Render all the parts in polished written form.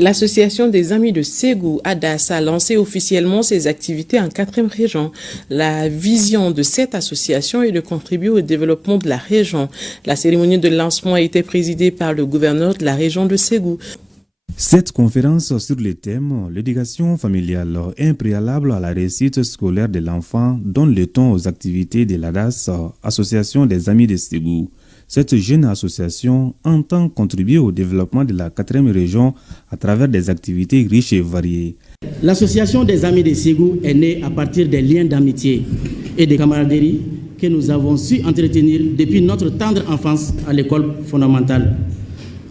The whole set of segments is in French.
L'association des Amis de Ségou, ADAS, a lancé officiellement ses activités en 4e région. La vision de cette association est de contribuer au développement de la région. La cérémonie de lancement a été présidée par le gouverneur de la région de Ségou. Cette conférence sur le thème « L'éducation familiale est préalable à la réussite scolaire de l'enfant » donne le ton aux activités de l'ADAS, Association des Amis de Ségou. Cette jeune association entend contribuer au développement de la 4e région à travers des activités riches et variées. L'association des Amis de Ségou est née à partir des liens d'amitié et de camaraderie que nous avons su entretenir depuis notre tendre enfance à l'école fondamentale.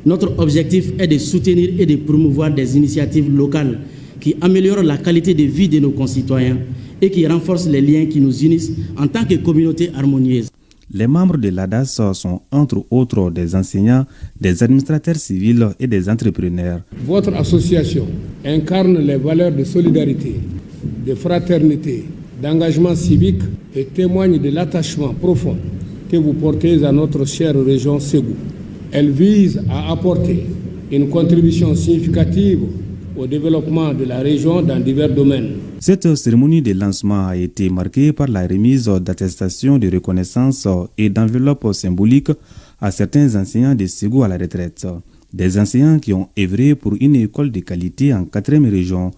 Notre objectif est de soutenir et de promouvoir des initiatives locales qui améliorent la qualité de vie de nos concitoyens et qui renforcent les liens qui nous unissent en tant que communauté harmonieuse. Les membres de l'ADAS sont entre autres des enseignants, des administrateurs civils et des entrepreneurs. Votre association incarne les valeurs de solidarité, de fraternité, d'engagement civique et témoigne de l'attachement profond que vous portez à notre chère région Ségou. Elle vise à apporter une contribution significative au développement de la région dans divers domaines. Cette cérémonie de lancement a été marquée par la remise d'attestations de reconnaissance et d'enveloppes symboliques à certains enseignants de Ségou à la retraite. Des enseignants qui ont œuvré pour une école de qualité en 4e région.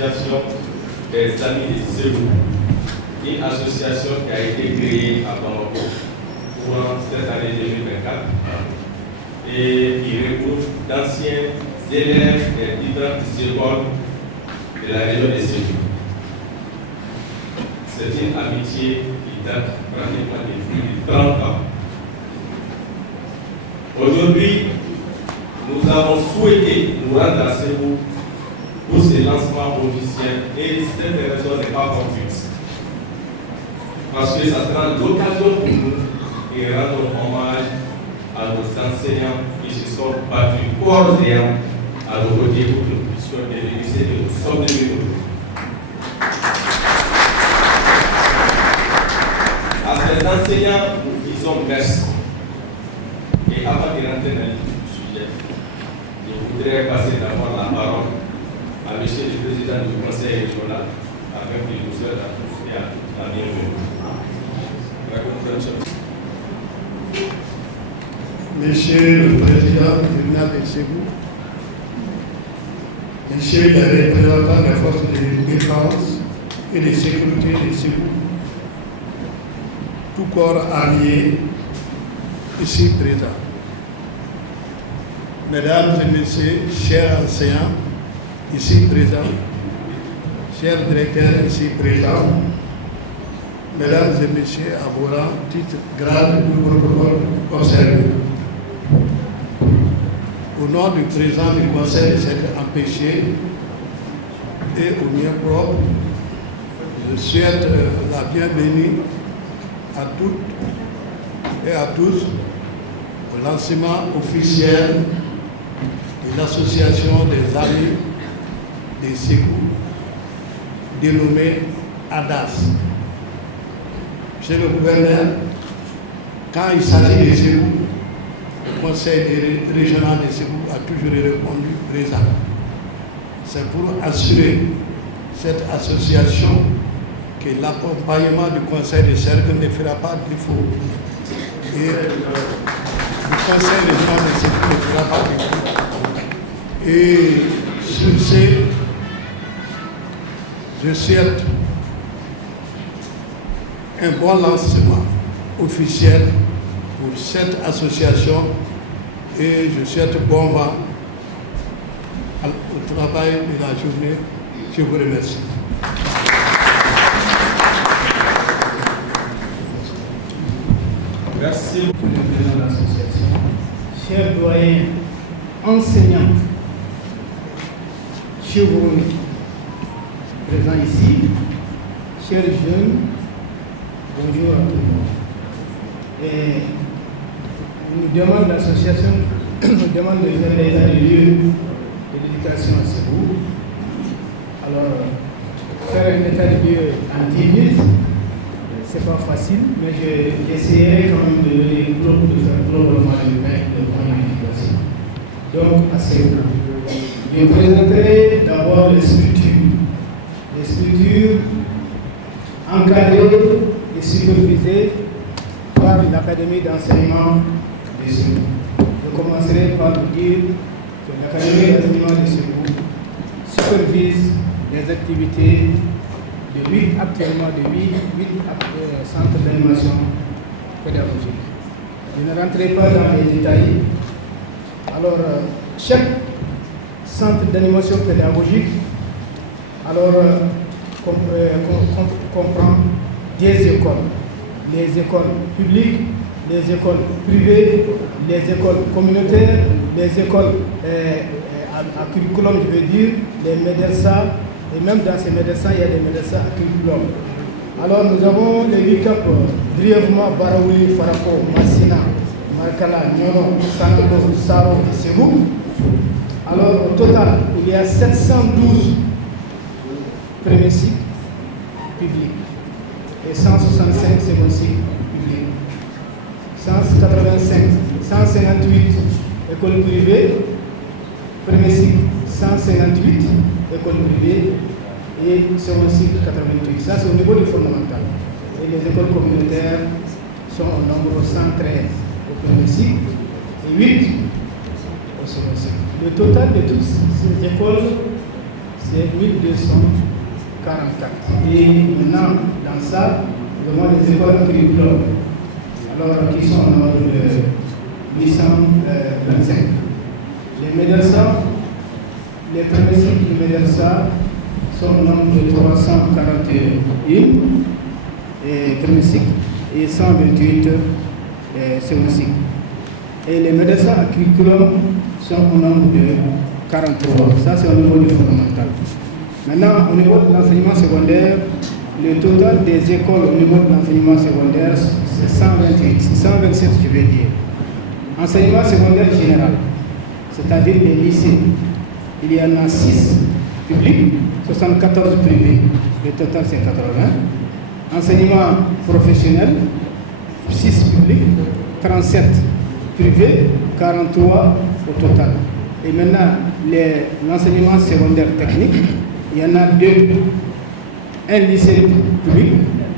l'association des Amis de Ségou, une association qui a été créée à Bamako courant cette année 2024 et qui regroupe d'anciens élèves des différentes écoles de la région de Ségou. C'est une amitié qui date pratiquement de plus de 30 ans. Aujourd'hui, nous avons souhaité nous rendre à Ségou pour ce lancement officiel et cette raison n'est pas fortuite. Parce que ça sera l'occasion pour nous de rendre hommage à nos enseignants qui se sont battus corps et âme à nos côtés pour que nous puissions bénéficier de nos sommes de nous. À ces enseignants, nous disons merci. Et avant de rentrer dans le sujet, je voudrais passer d'abord la parole à M. le Président du Conseil régional, afin qu'il nous souhaite à tous et à la bienvenue. Monsieur le Président du tribunal de Ségou, Monsieur les représentants des forces de défense et de sécurité de Ségou, tout corps allié ici présent. Mesdames et Messieurs, chers enseignants ici présents, chers directeurs ici présents, Mesdames et Messieurs, à vos rangs, titres, grades, du protocole concerné. Au nom du président du Conseil de s'être empêché et au mien propre, je souhaite la bienvenue à toutes et à tous au lancement officiel de l'association des Amis de Ségou, dénommée ADAS. Monsieur le gouverneur, quand il s'agit de Ségou, le Conseil régional de Ségou a toujours répondu présent. C'est pour assurer cette association que l'accompagnement du Conseil de cercle ne fera pas défaut. Et le Conseil régional de Ségou ne fera pas défaut. Et sur ce, je souhaite un bon lancement officiel pour cette association et je souhaite bon vent au travail de la journée. Je vous remercie. Merci. Le président de l'association, chers doyens, enseignants, chers présents ici, chers jeunes, bonjour à tout le monde. Et nous demande l'association, nous demande de faire l'état des lieux de l'éducation à Ségou. Alors, faire un état des lieux en 10 minutes, c'est pas facile, mais j'essaierai quand même de faire globalement le maître de l'éducation. Donc, à Ségou, je présenterai d'abord les structures. Les structures encadrées et supervisées par l'Académie d'enseignement de Ségou. Je commencerai par vous dire que l'Académie d'enseignement de Ségou supervise les activités de 8 centres d'animation pédagogique. Je ne rentrerai pas dans les détails. Alors, chaque centre d'animation pédagogique comprend des écoles. Les écoles publiques, les écoles privées, les écoles communautaires, les écoles à curriculum, je veux dire, les médecins, et même dans ces médecins, il y a des médecins à curriculum. Alors nous avons les 8 caps brièvement Baraouli, Farako, Massina, Markala, Nyono, Sanado, Saro et Ségou. Alors au total, il y a 712 premiers cycles publics et 165 seconds cycles publics. 185, 158 écoles privées, premier cycle 158 écoles privées et second cycle 88. Ça c'est au niveau du fondamental. Et les écoles communautaires sont au nombre 113 au premier cycle et 8 au second cycle. Le total de toutes ces écoles, c'est 1244. Et maintenant, dans ça, nous avons les écoles curriculum, alors qui sont en nombre de 825. Les médecins, les premiers cycles du médecin sont au nombre de 341 premier cycle et 128 second cycle. Et les médecins à curriculum sont au nombre de 43. Ça, c'est au niveau du fondamental. Maintenant, au niveau de l'enseignement secondaire, le total des écoles au niveau de l'enseignement secondaire, c'est 127, je vais dire. Enseignement secondaire général, c'est-à-dire les lycées, il y en a 6 publics, 74 privés, le total c'est 80. Enseignement professionnel, 6 publics, 37 privés, 43 au total. Et maintenant, l'enseignement secondaire technique, il y en a 2. Un lycée public,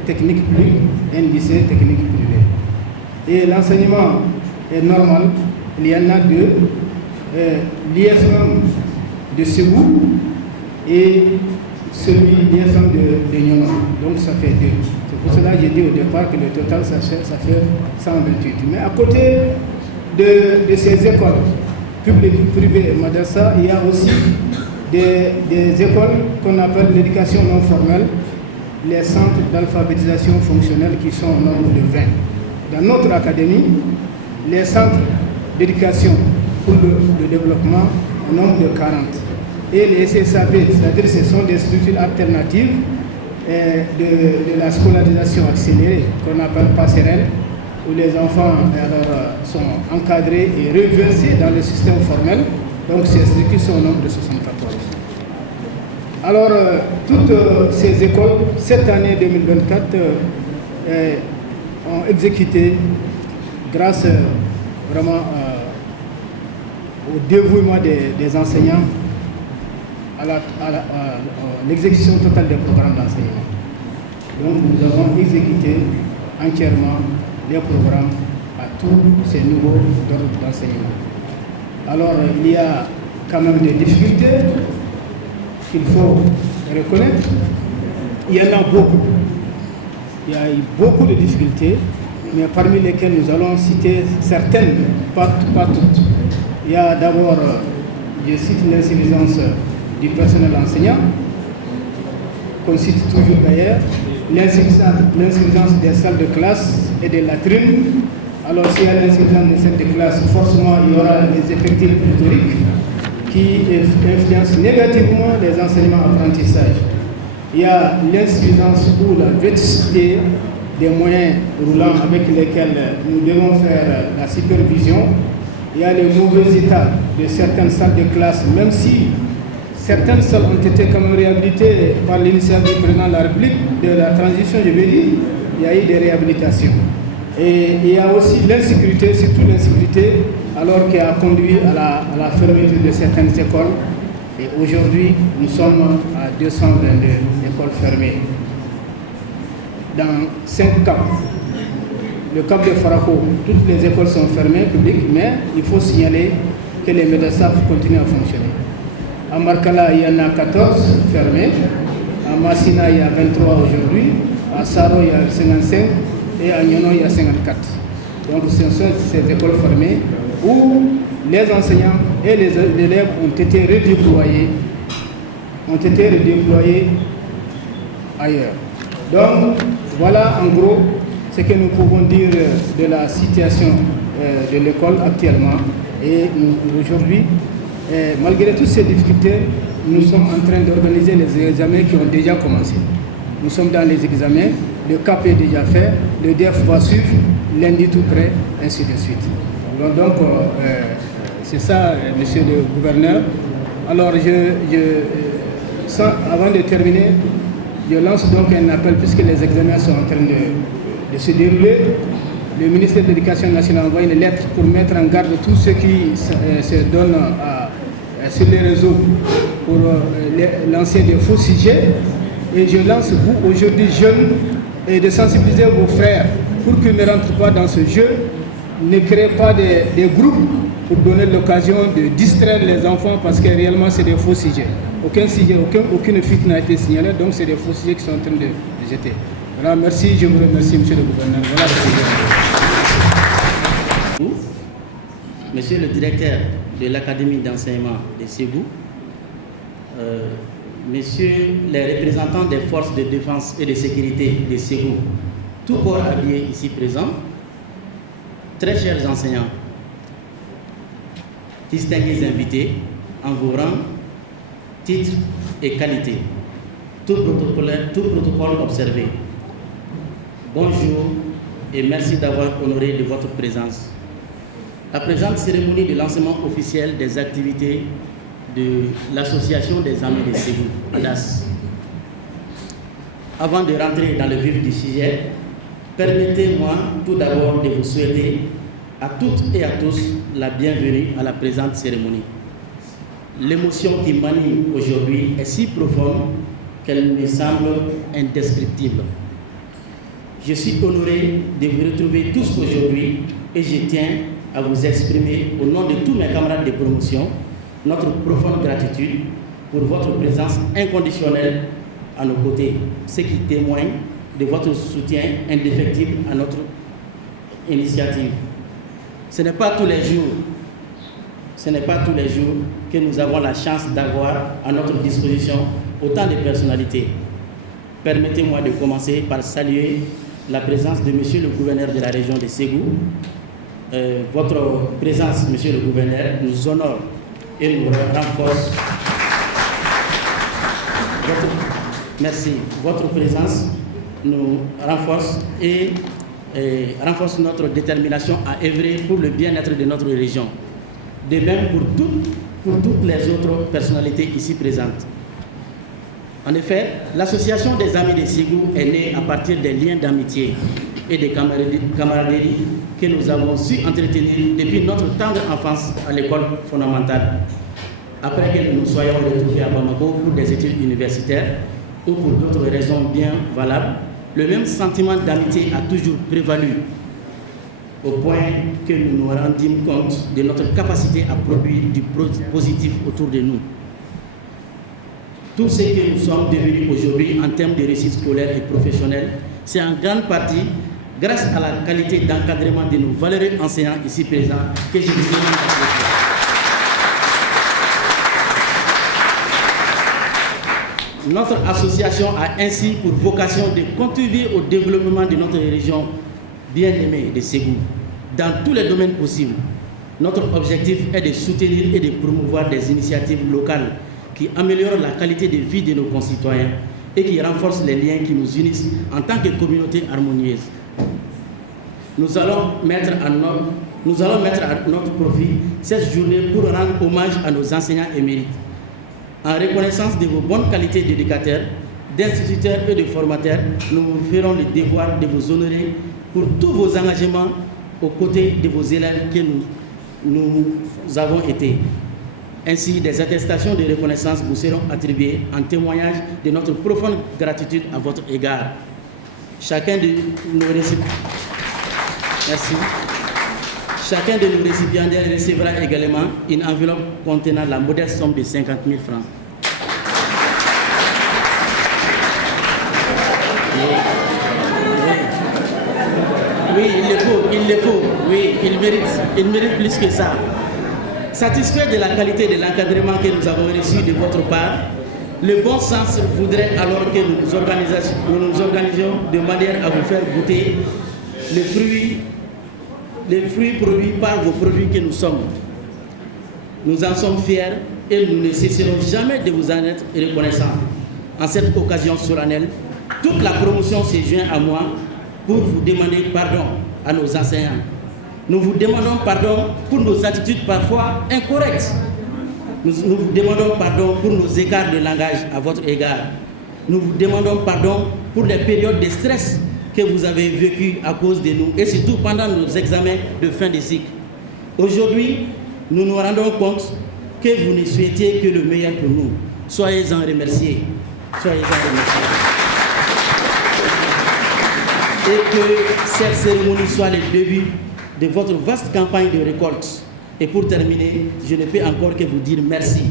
technique public, et un lycée technique privé. Et l'enseignement est normal, il y en a 2. L'IFM de Ségou et celui l'IFM de Nyoma. Donc ça fait 2. C'est pour cela que j'ai dit au départ que le total ça fait 128. Mais à côté de ces écoles publiques, privées et madrasa, il y a aussi des écoles qu'on appelle l'éducation non formelle, les centres d'alphabétisation fonctionnelle qui sont au nombre de 20. Dans notre académie, les centres d'éducation pour le développement au nombre de 40. Et les SSAP, c'est-à-dire ce sont des structures alternatives de la scolarisation accélérée qu'on appelle passerelle, où les enfants sont encadrés et reversés dans le système formel. Donc ces structures sont au nombre de 74. Alors, toutes ces écoles, cette année 2024, ont exécuté, grâce vraiment au dévouement des enseignants, à l'exécution totale des programmes d'enseignement. Donc, nous avons exécuté entièrement les programmes à tous ces niveaux d'ordre d'enseignement. Alors, il y a quand même des difficultés qu'il faut reconnaître. Il y en a beaucoup. Il y a eu beaucoup de difficultés, mais parmi lesquelles nous allons citer certaines, pas toutes. Il y a d'abord, je cite l'insuffisance du personnel enseignant, qu'on cite toujours d'ailleurs, l'insuffisance des salles de classe et des latrines. Alors s'il y a l'insuffisance des salles de classe, forcément il y aura des effectifs pléthoriques qui influencent négativement les enseignements apprentissages. Il y a l'insuffisance ou la vétusté des moyens roulants avec lesquels nous devons faire la supervision. Il y a le mauvais état de certaines salles de classe, même si certaines salles ont été quand même réhabilitées par l'initiative du président de la République, de la transition, je vais dire, il y a eu des réhabilitations. Et il y a aussi l'insécurité, surtout l'insécurité, alors qui a conduit à la fermeture de certaines écoles. Et aujourd'hui, nous sommes à 222 écoles fermées. Dans 5 camps, le camp de Farako, toutes les écoles sont fermées, publiques, mais il faut signaler que les médecins continuent à fonctionner. À Markala, il y en a 14 fermés. À Massina, il y a 23 aujourd'hui. À Saro, il y a 55. Et à Nyono, il y a 54. Donc, ce sont ces écoles fermées où les enseignants et les élèves ont été redéployés ailleurs. Donc, voilà en gros ce que nous pouvons dire de la situation de l'école actuellement. Et aujourd'hui, malgré toutes ces difficultés, nous sommes en train d'organiser les examens qui ont déjà commencé. Nous sommes dans les examens, le CAP est déjà fait, le DEF va suivre, lundi tout près, ainsi de suite. Donc, c'est ça, monsieur le gouverneur. Alors, avant de terminer, je lance donc un appel, puisque les examens sont en train de se dérouler. Le ministère de l'Éducation nationale envoie une lettre pour mettre en garde tous ceux qui se donnent sur les réseaux pour lancer des faux sujets. Et je lance vous, aujourd'hui jeunes, et de sensibiliser vos frères pour qu'ils ne rentrent pas dans ce jeu, ne créez pas des groupes pour donner l'occasion de distraire les enfants parce que réellement c'est des faux sujets. Aucun sujet, aucune fuite n'a été signalée, donc c'est des faux sujets qui sont en train de jeter. Voilà, merci, je vous remercie, monsieur le gouverneur. Voilà, monsieur le directeur de l'Académie d'enseignement de Ségou, messieurs les représentants des forces de défense et de sécurité de Ségou, tout corps habillé ici présent, très chers enseignants, distingués invités, en vos rangs, titres et qualités, tout protocole observé. Bonjour et merci d'avoir honoré de votre présence. La présente cérémonie de lancement officiel des activités de l'Association des Amis de Ségou, ADAS. Avant de rentrer dans le vif du sujet, permettez-moi tout d'abord de vous souhaiter à toutes et à tous la bienvenue à la présente cérémonie. L'émotion qui m'anime aujourd'hui est si profonde qu'elle me semble indescriptible. Je suis honoré de vous retrouver tous aujourd'hui et je tiens à vous exprimer au nom de tous mes camarades de promotion notre profonde gratitude pour votre présence inconditionnelle à nos côtés, ce qui témoigne de votre soutien indéfectible à notre initiative. Ce n'est pas tous les jours que nous avons la chance d'avoir à notre disposition autant de personnalités. Permettez-moi de commencer par saluer la présence de monsieur le gouverneur de la région de Ségou. Votre présence, monsieur le gouverneur, nous honore et nous renforce. Votre présence nous renforce et renforce notre détermination à œuvrer pour le bien-être de notre région. De même pour toutes les autres personnalités ici présentes. En effet, l'association des Amis de Ségou est née à partir des liens d'amitié et de camaraderie que nous avons su entretenir depuis notre tendre enfance à l'école fondamentale. Après que nous nous soyons retrouvés à Bamako pour des études universitaires ou pour d'autres raisons bien valables, le même sentiment d'amitié a toujours prévalu au point que nous nous rendîmes compte de notre capacité à produire du positif autour de nous. Tout ce que nous sommes devenus aujourd'hui en termes de réussite scolaire et professionnelle, c'est en grande partie grâce à la qualité d'encadrement de nos valeureux enseignants ici présents que je vous demande d'applaudir. Notre association a ainsi pour vocation de contribuer au développement de notre région bien-aimée de Ségou, dans tous les domaines possibles. Notre objectif est de soutenir et de promouvoir des initiatives locales qui améliorent la qualité de vie de nos concitoyens et qui renforcent les liens qui nous unissent en tant que communauté harmonieuse. Nous allons mettre à notre profit cette journée pour rendre hommage à nos enseignants émérites. En reconnaissance de vos bonnes qualités d'éducateurs, d'instituteurs et de formateurs, nous vous ferons le devoir de vous honorer pour tous vos engagements aux côtés de vos élèves que nous avons été. Ainsi, des attestations de reconnaissance vous seront attribuées en témoignage de notre profonde gratitude à votre égard. Chacun de nos récipiendaires recevra également une enveloppe contenant la modeste somme de 50 000 francs. Oui, il le faut. Oui, il mérite plus que ça. Satisfait de la qualité de l'encadrement que nous avons reçu de votre part, le bon sens voudrait alors que nous nous organisions de manière à vous faire goûter les fruits produits par vos produits que nous sommes. Nous en sommes fiers et nous ne cesserons jamais de vous en être reconnaissants. En cette occasion solennelle, toute la promotion se joint à moi pour vous demander pardon à nos enseignants. Nous vous demandons pardon pour nos attitudes parfois incorrectes. Nous vous demandons pardon pour nos écarts de langage à votre égard. Nous vous demandons pardon pour les périodes de stress que vous avez vécues à cause de nous et surtout pendant nos examens de fin de cycle. Aujourd'hui, nous nous rendons compte que vous ne souhaitiez que le meilleur pour nous. Soyez-en remerciés. Soyez-en remerciés. Et que cette cérémonie soit le début de votre vaste campagne de récolte Et pour terminer, je ne peux encore que vous dire merci.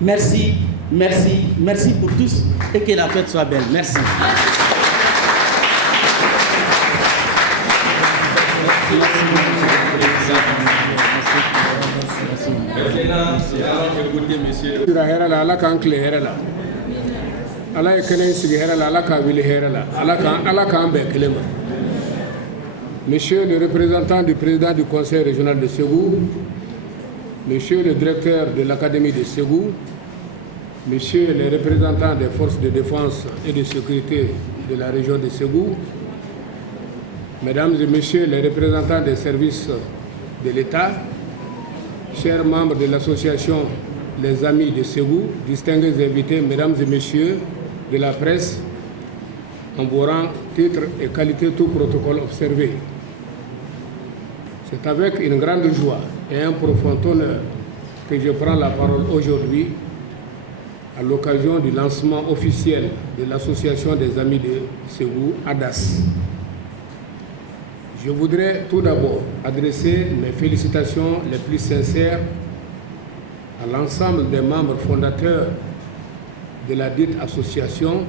Merci, merci, merci pour tous et que la fête soit belle. Merci. Monsieur le représentant du président du conseil régional de Ségou, monsieur le directeur de l'académie de Ségou, monsieur les représentants des forces de défense et de sécurité de la région de Ségou, mesdames et messieurs les représentants des services de l'État, chers membres de l'association Les Amis de Ségou, distingués invités, mesdames et messieurs de la presse, en vos rangs, titres et qualités, tout protocole observé. C'est avec une grande joie et un profond honneur que je prends la parole aujourd'hui à l'occasion du lancement officiel de l'Association des Amis de Ségou, ADAS. Je voudrais tout d'abord adresser mes félicitations les plus sincères à l'ensemble des membres fondateurs de la dite association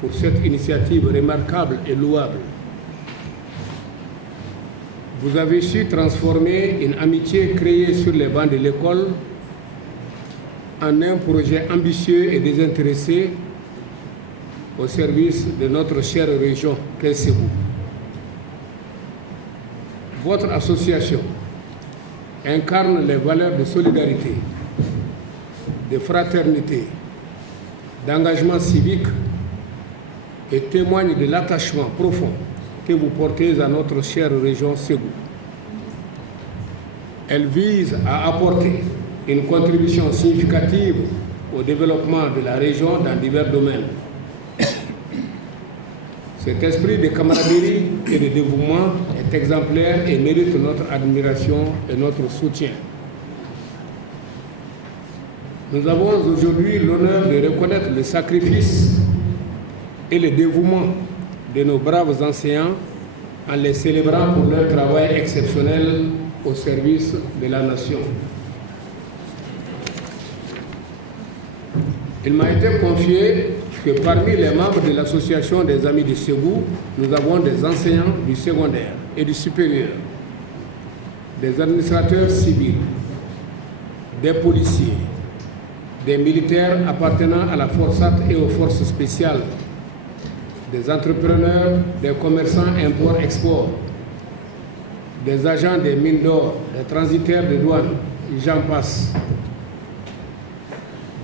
pour cette initiative remarquable et louable. Vous avez su transformer une amitié créée sur les bancs de l'école en un projet ambitieux et désintéressé au service de notre chère région qu'est Ségou. Votre association incarne les valeurs de solidarité, de fraternité, d'engagement civique et témoigne de l'attachement profond que vous portez à notre chère région Ségou. Elle vise à apporter une contribution significative au développement de la région dans divers domaines. Cet esprit de camaraderie et de dévouement est exemplaire et mérite notre admiration et notre soutien. Nous avons aujourd'hui l'honneur de reconnaître le sacrifice et le dévouement de nos braves enseignants en les célébrant pour leur travail exceptionnel au service de la nation. Il m'a été confié que parmi les membres de l'association des Amis de Ségou, nous avons des enseignants du secondaire et du supérieur, des administrateurs civils, des policiers, des militaires appartenant à la Forçat et aux forces spéciales, des entrepreneurs, des commerçants import-export, des agents des mines d'or, des transitaires de douane, et j'en passe.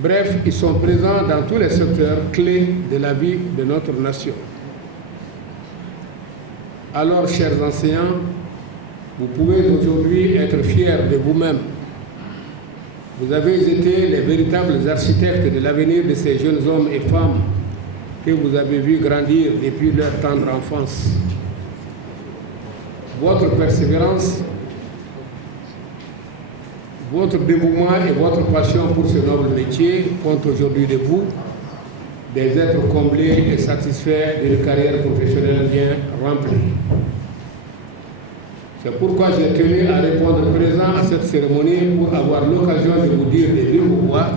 Bref, ils sont présents dans tous les secteurs clés de la vie de notre nation. Alors, chers enseignants, vous pouvez aujourd'hui être fiers de vous-même. Vous avez été les véritables architectes de l'avenir de ces jeunes hommes et femmes que vous avez vus grandir depuis leur tendre enfance. Votre persévérance, votre dévouement et votre passion pour ce noble métier font aujourd'hui de vous des êtres comblés et satisfaits d'une carrière professionnelle bien remplie. C'est pourquoi j'ai tenu à répondre présent à cette cérémonie pour avoir l'occasion de vous dire de vive voix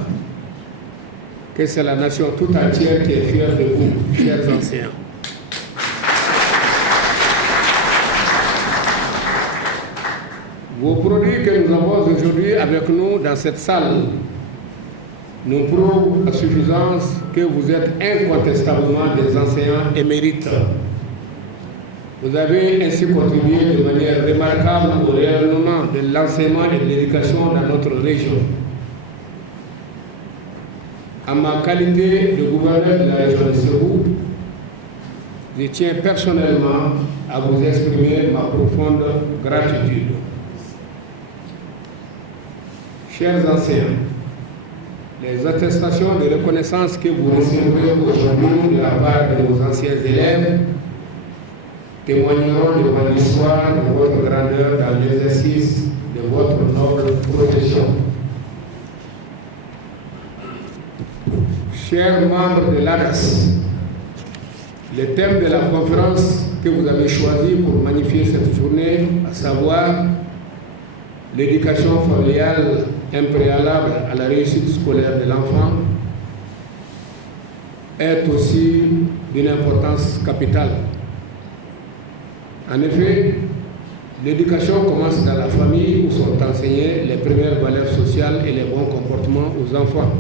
que c'est la nation tout entière qui est fière de vous, chers enseignants. Vos produits que nous avons aujourd'hui avec nous dans cette salle nous prouvent à suffisance que vous êtes incontestablement des enseignants émérites. Vous avez ainsi contribué de manière remarquable au rayonnement de l'enseignement et de l'éducation dans notre région. En ma qualité de gouverneur de la région de Ségou, je tiens personnellement à vous exprimer ma profonde gratitude. Chers enseignants, les attestations de reconnaissance que vous recevrez aujourd'hui de la part de nos anciens élèves témoigneront devant l'histoire de votre grandeur dans l'exercice de votre noble profession. Chers membres de l'ADAS, le thème de la conférence que vous avez choisi pour magnifier cette journée, à savoir l'éducation familiale impréalable à la réussite scolaire de l'enfant est aussi d'une importance capitale. En effet, l'éducation commence dans la famille où sont enseignées les premières valeurs sociales et les bons comportements aux enfants.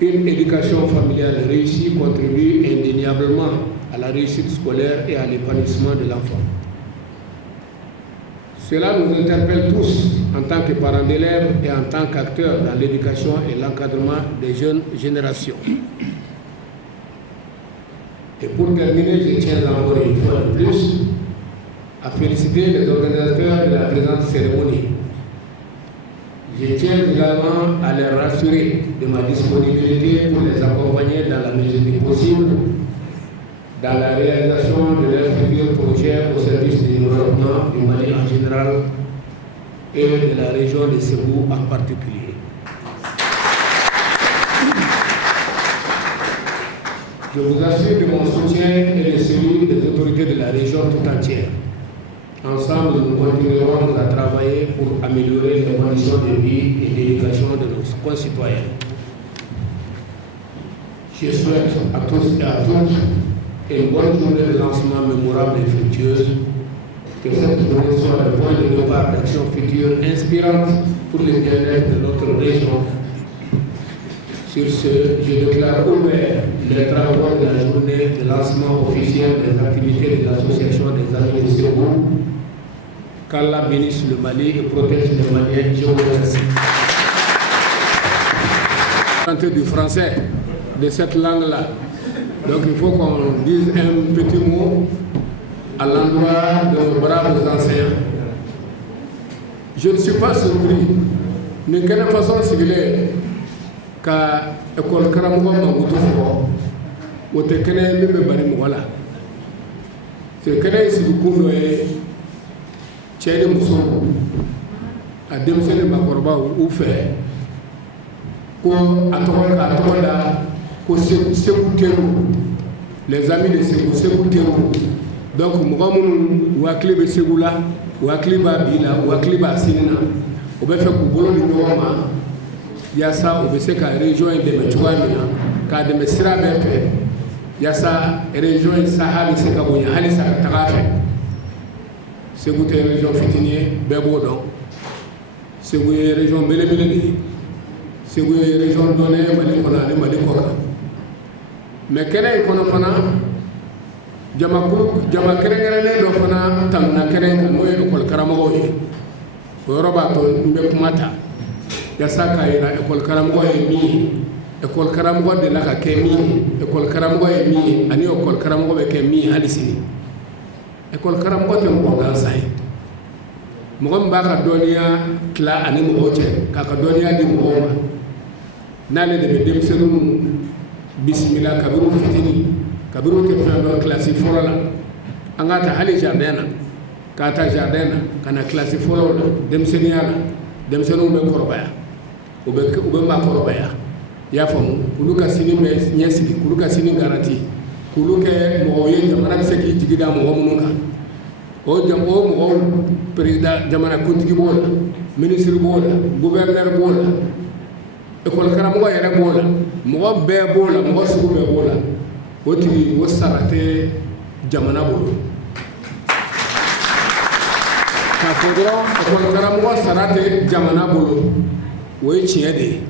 Une éducation familiale réussie contribue indéniablement à la réussite scolaire et à l'épanouissement de l'enfant. Cela nous interpelle tous en tant que parents d'élèves et en tant qu'acteurs dans l'éducation et l'encadrement des jeunes générations. Et pour terminer, je tiens encore une fois de plus à féliciter les organisateurs de la présente cérémonie. Je tiens également à les rassurer de ma disponibilité pour les accompagner dans la mesure du possible dans la réalisation de leurs futurs projets au service du développement du Mali en général et de la région de Ségou en particulier. Je vous assure de mon soutien et de celui des autorités de la région tout entière. Ensemble, nous continuerons à travailler pour améliorer les conditions de vie et d'éducation de nos concitoyens. Je souhaite à tous et à toutes une bonne journée de lancement mémorable et fructueuse. Que cette journée soit le point de départ d'actions futures inspirantes pour le bien-être de notre région. Sur ce, je déclare ouvert les travaux de la journée de lancement officiel des activités de l'Association des Amis de Ségou. Qu'Allah bénisse le Mali et protège les Maliens. Je vous remercie. Du français, de cette langue-là. Donc il faut qu'on dise un petit mot à l'endroit de nos braves enseignants. Je ne suis pas surpris. De quelle façon c'est ka école karamogo mangutu fo wote kene meme bari mo wala c'est kene sidu kundo e chéri muso a demsene makorba ou fait ko atokonda ko Ségou Terrou les amis de Ségou Terrou donc mo mun wa klibe Ségou la wa kliba bila wa kliba sinina o be fe ko bolo ni nyoma yasa o be se ka région de Metuamina ka de mesira be fe yasa région sahabi se ka bonya halisa ka tagafe Ségou te région fitinier be bodon Ségou région belebele ni Ségou région donné Mali kona ni Mali koka mais kene kono fana jama kere do fana tamna kere no e ko karamo yi o roba to mbe kumata yasa ka ira école karamogo e mi école karamogo de la ka kemi école karamogo e mi ani école karamogo be kemi halisini école karamogo te mo gansay mo ngam ba ka doniya kla ani mo oche ka doniya di mo ma nale de dem senu bismillah kabiru fitini kabiru te fando classe forola angata hali jardin ka ta jardin kana classe forola dem seniala dem senu me korobaya ube ma korobaya ya famu kuluka sini me nyesiki kuluka sini garanti kuluke mo ye jamana seki jigida mo mununga o jambo mo président jamana kuntigi bola ministre bola gouverneur bola école karamogo yere bola mo be bola mo sugu be bola oti wo sarate jamana bolo ka fodro école karamogo sarate jamana bolo woy ciede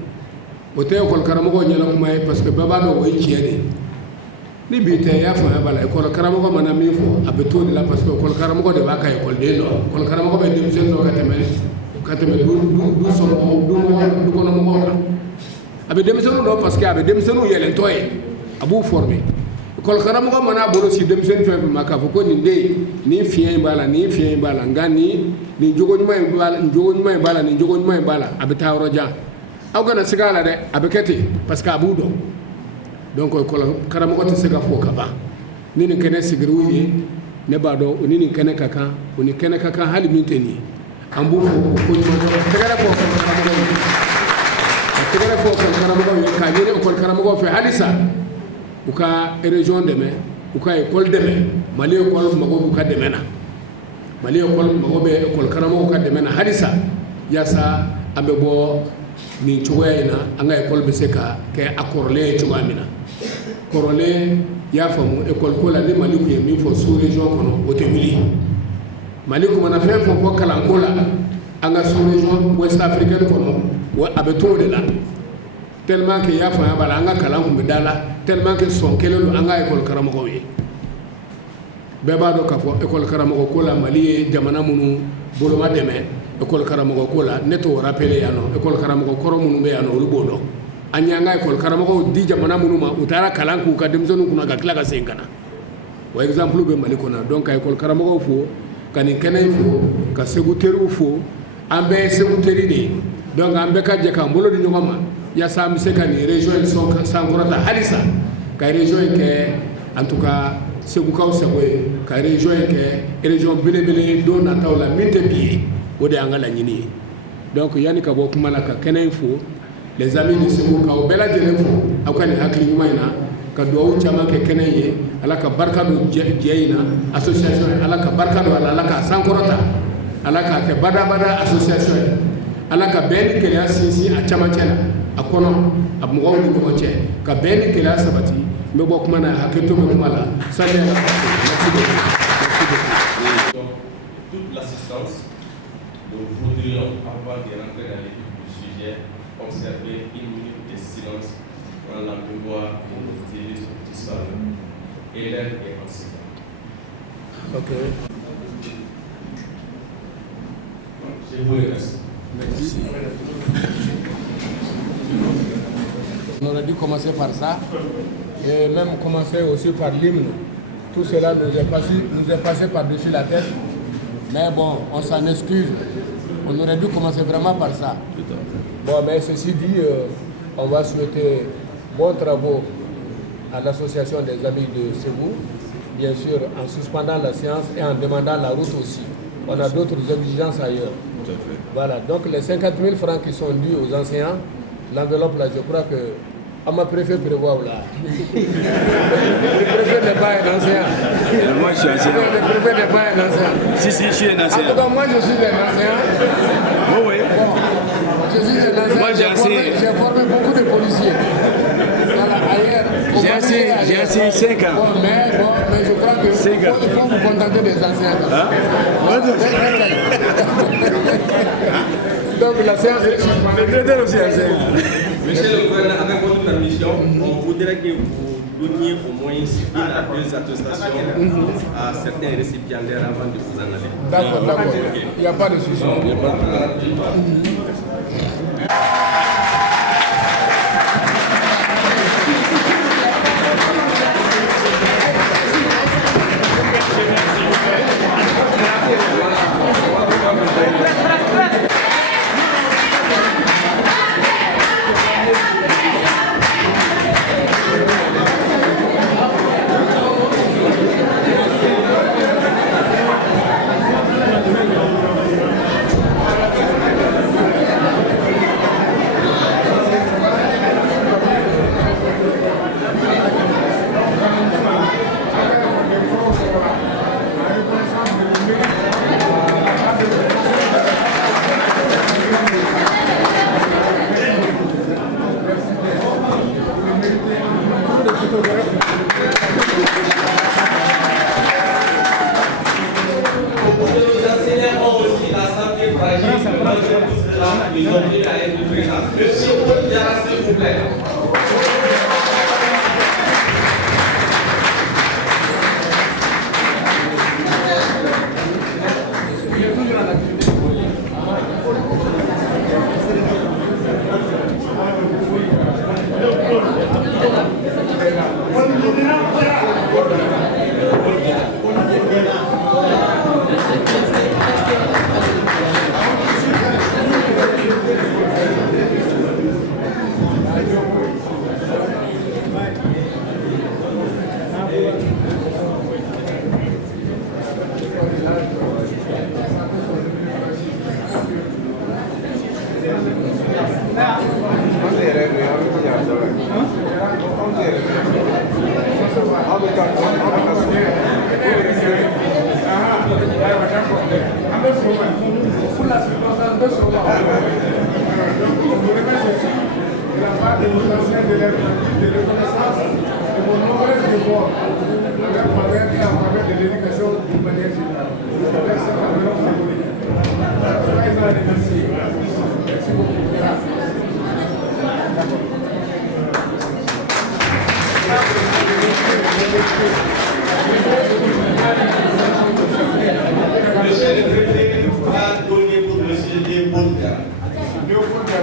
wote école karamogo nyala kuma parce que baba do woy ciede ni bite ya fa bala école karamogo mana mi fo abeto de la parce que école karamogo de baka école de no école karamogo be dem sen no kateme du so du kono mo abe dem sen no parce que abe dem sen no yelen toy abu formé école karamogo mana bolo si dem sen fe maka fo ko ni de ni fien bala ngani ni jogo nyuma bala ni jogo nyuma bala abita roja aw gana sigala de abekete parce que abudo donc ko karamogo te sega fo kaba ni ni kene sigiru yi ne bado ni kene kaka oni kene kaka hali minteni ambu fo ko tegara fo karamogo ka ni ko karamogo fe halisa uka région deme uka école deme Mali école mago uka deme na Mali école mago be école karamo ka demena hadisa yasa ambe bo ni choyina anga école be seka ke akorle chomamina korole ya famu école ko la ni Mali ko mi fo sous région kono o te wuli Mali ko na fe fo ko kala ko la anga sous région ouest africaine kono wa abe to de la tellement que ya fa bala anga kala ko be dala tellement que son kelo anga école karamo ko wi beba do ka fo école karamo ko la Mali jamana munu boloma deme école karamo ko la neto rappeler ya no école karamo ko koro munu be ya no lu bodo anyanga école karamo ko di jamana munu ma utara kalanku ka demzonu kuna ga kila ka sengana wa exemple be Mali kona donc école karamo ko fo kani kenay fo ka seguteru fo ambe seguteri de donc ambe ka je ka mbolo di nyoma ya sam se kan région son sankorata halisa ka région ke en tout cas segukaw sagoy ka région ke région bele do na tawla minte bi o de angala nyini donc yani ka bo kuma la ka kenay fo les amis de segukaw bela jele fo akani hakli nyumayna ka do chama ke kenay ala ka barka do jeeyina association ala ka barka do ala ka sankorata ala ka ke bada association ala ka ben ke ya sisi a chama chela akono abmugo ni ko che ka ben ke la sabati me bok mana haketo ko mala sale merci beaucoup. Toute l'assistance, nous voudrions avant de rentrer dans l'étude du sujet observer une minute de silence dans la mémoire de nos illustres disparus, élèves et enseignants. OK. Je vous remercie. Merci. On aurait dû commencer par ça et même commencer aussi par l'hymne. Tout cela nous est passé par-dessus la tête. Mais bon, on s'en excuse. On aurait dû commencer vraiment par ça. Bon, mais ceci dit, on va souhaiter bons travaux à l'association des amis de Ségou, bien sûr en suspendant la séance et en demandant la route aussi. On a d'autres exigences ailleurs. Tout à fait. Voilà, donc les 50 000 francs qui sont dus aux enseignants, l'enveloppe là, je crois que à ma préfet prévoit là. Le préfet n'est pas un enseignant. Moi je suis enseignant. Le préfet n'est pas un enseignant. Si, je suis un enseignant. En tout cas, moi je suis un enseignant. Oui. Bon, je suis un enseignant. Moi j'ai formé beaucoup de policiers. Voilà, ailleurs. J'ai enseigné 5 ans. Bon, mais je crois que il faut vous contenter des enseignants. Hein? Donc la séance est suspendue. Monsieur le gouverneur, avec votre permission, on voudrait que vous donniez au moins une à 2 attestations à certains récipiendaires avant de vous en aller. D'accord. Il n'y a pas de souci. Pour la circonstance de ce mois, de la part de nos anciens élèves de reconnaissance et vos nombreux efforts en leur faveur et en faveur de l'éducation d'une manière générale. Merci à vous symbolique. Soyez à remercier. Merci beaucoup. Monsieur le préfet va donner pour monsieur Léopold Gara. Léopold Gara,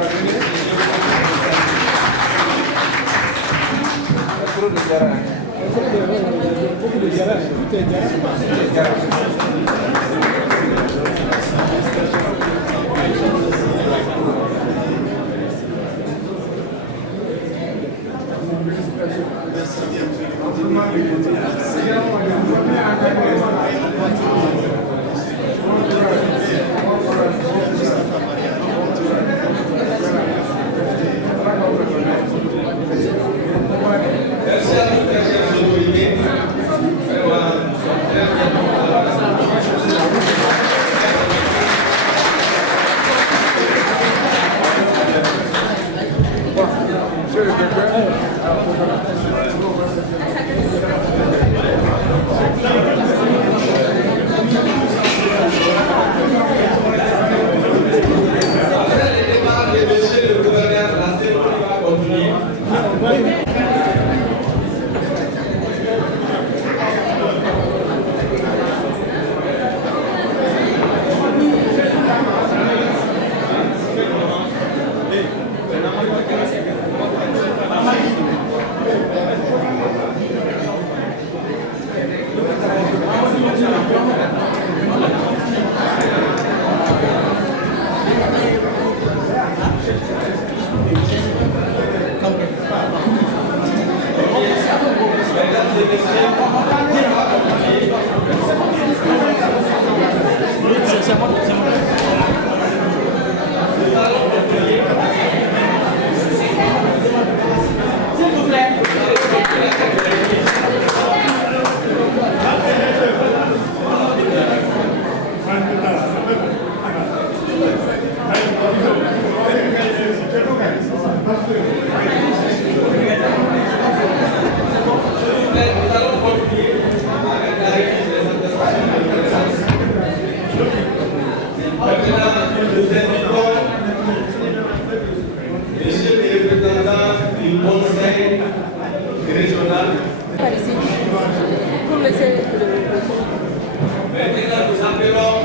Monsieur le représentant du conseil régional. Pour laisser Maintenant, nous appelons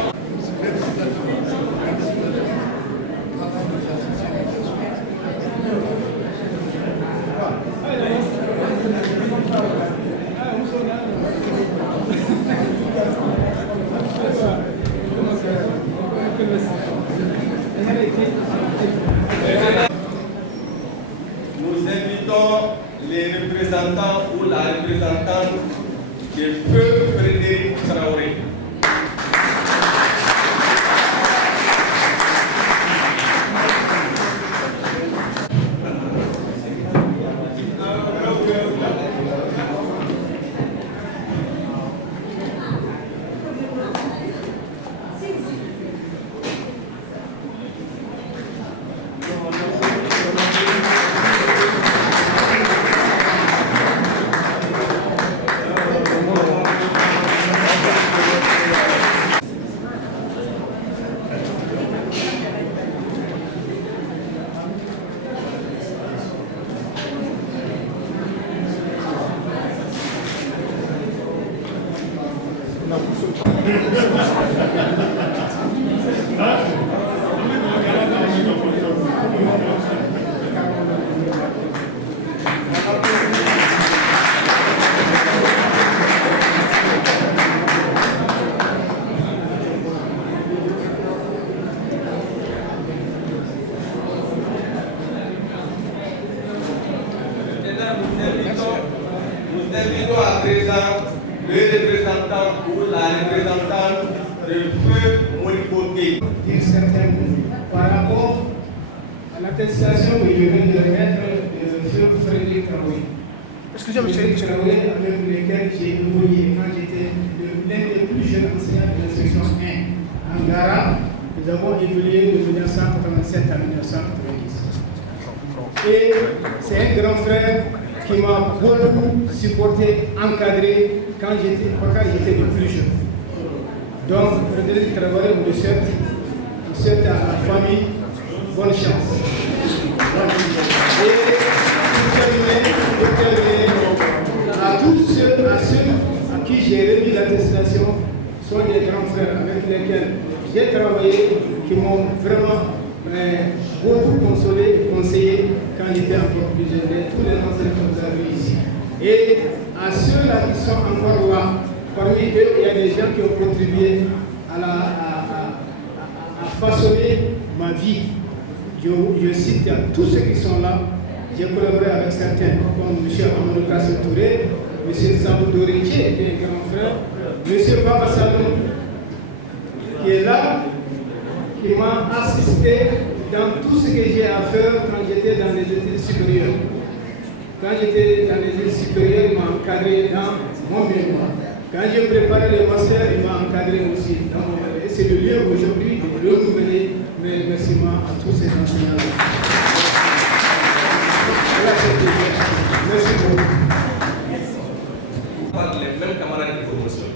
nous invitons les représentants ou la représentante de Feu Frédéric Traoré. Nous invitons à présent le représentant ou la représentante de Feu Monipoté. Dire certains mots par rapport à l'attestation que je viens de remettre de Feu Frédéric Traoré. Excusez-moi, M. Traoré, avec lesquels j'ai évolué quand j'étais l'un des plus jeunes enseignants de l'instruction 1 Angara. Nous avons évolué de 1987 à 1990. Et c'est un grand frère qui m'a beaucoup supporté, encadré quand j'étais le plus jeune. Donc, Frédéric Traoré, on lui souhaite à la famille bonne chance. Et pour terminer, à tous ceux à qui j'ai remis l'attestation sont des grands frères avec lesquels j'ai travaillé, qui m'ont vraiment beaucoup consolé et conseillé quand j'étais encore plus jeune, tous les anciens que vous avez ici. Et à ceux-là qui sont encore là, parmi eux, il y a des gens qui ont contribué à façonner ma vie. Je cite tous ceux qui sont là. J'ai collaboré avec certains, comme M. Amadou Kassé Touré, M. Sabou Doré, qui est un grand frère, M. Baba Salom, qui est là, qui m'a assisté dans tout ce que j'ai à faire quand j'étais dans les études supérieures. Quand j'étais dans les études supérieures, il m'a encadré dans mon mémoire. Quand j'ai préparé le master, il m'a encadré aussi dans mon mémoire. Et c'est le lieu aujourd'hui de renouveler mes remerciements à tous ces enseignants. Merci beaucoup. On parle les mêmes camarades de promotion.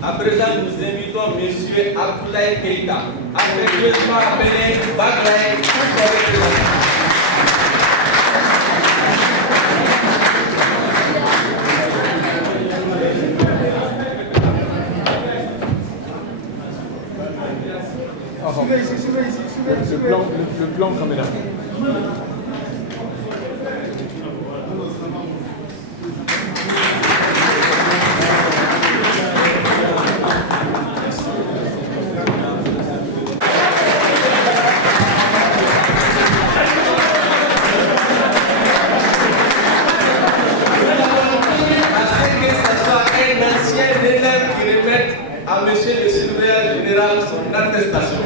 À présent, nous invitons M. Abdoulaye Keïta, affectueusement appelé Baglaye, pour représenter. Le plan caméra. À monsieur le surveillant général son attestation.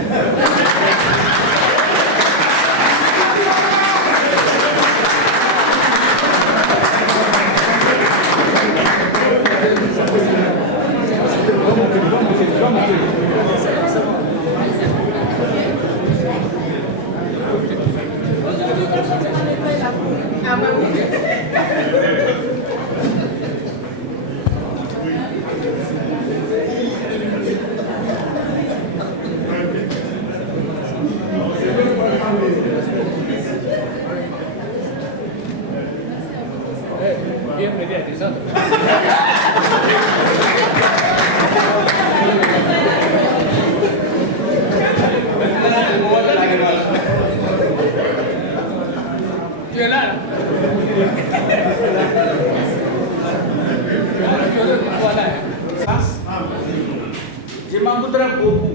Je m'en voudrais beaucoup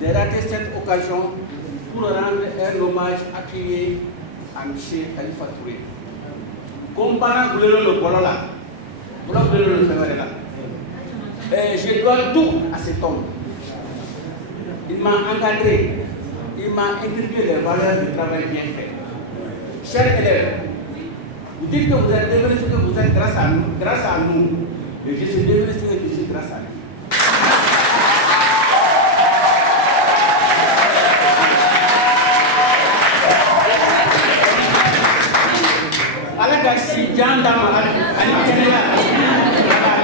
de rater cette occasion pour rendre un hommage appuyé à M. Khalifa Touré. Comparant le Bolola, je dois tout à cet homme. Il m'a encadré, il m'a inculqué les valeurs du travail bien fait. Chers élèves, vous dites que vous êtes devenu ce que vous êtes grâce à nous. Et je suis devenu ce que je suis grâce à lui.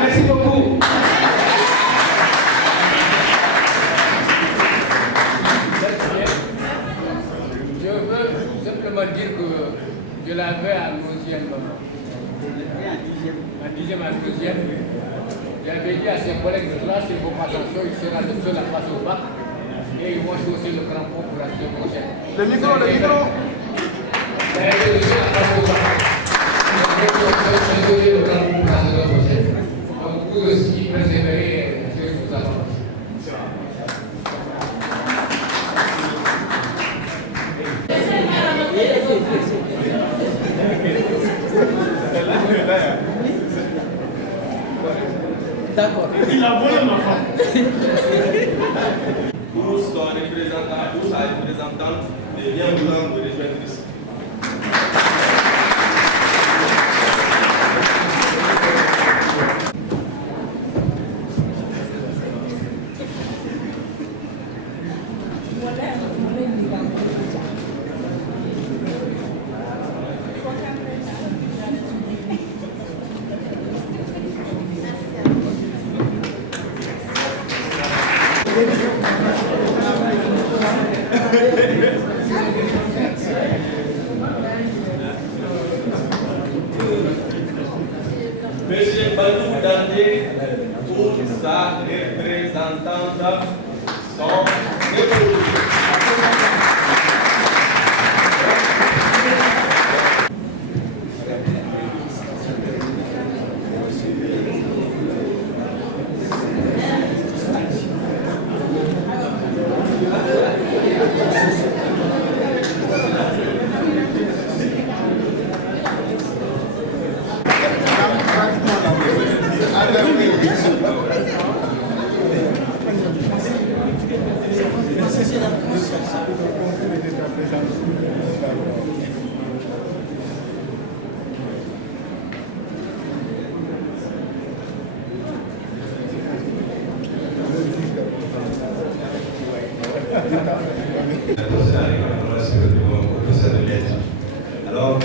Merci beaucoup. Je veux simplement dire que je l'avais à 11e, à 12e. J'avais dit à ses collègues de classe, il ne faut pas attention, il sera le seul à passer au bac. Et ils vont aussi le crampon pour la semaine prochaine. Le micro. Il est le seul à passer au bac. Le crampon pour la semaine prochaine. Donc vous aussi, persévérez ce que vous avez. D'accord. Il a volé ma femme. Pour son représentant, pour sa représentante, de bien vouloir me rejoindre ici. demander où sa représentante sont déposées. Alors,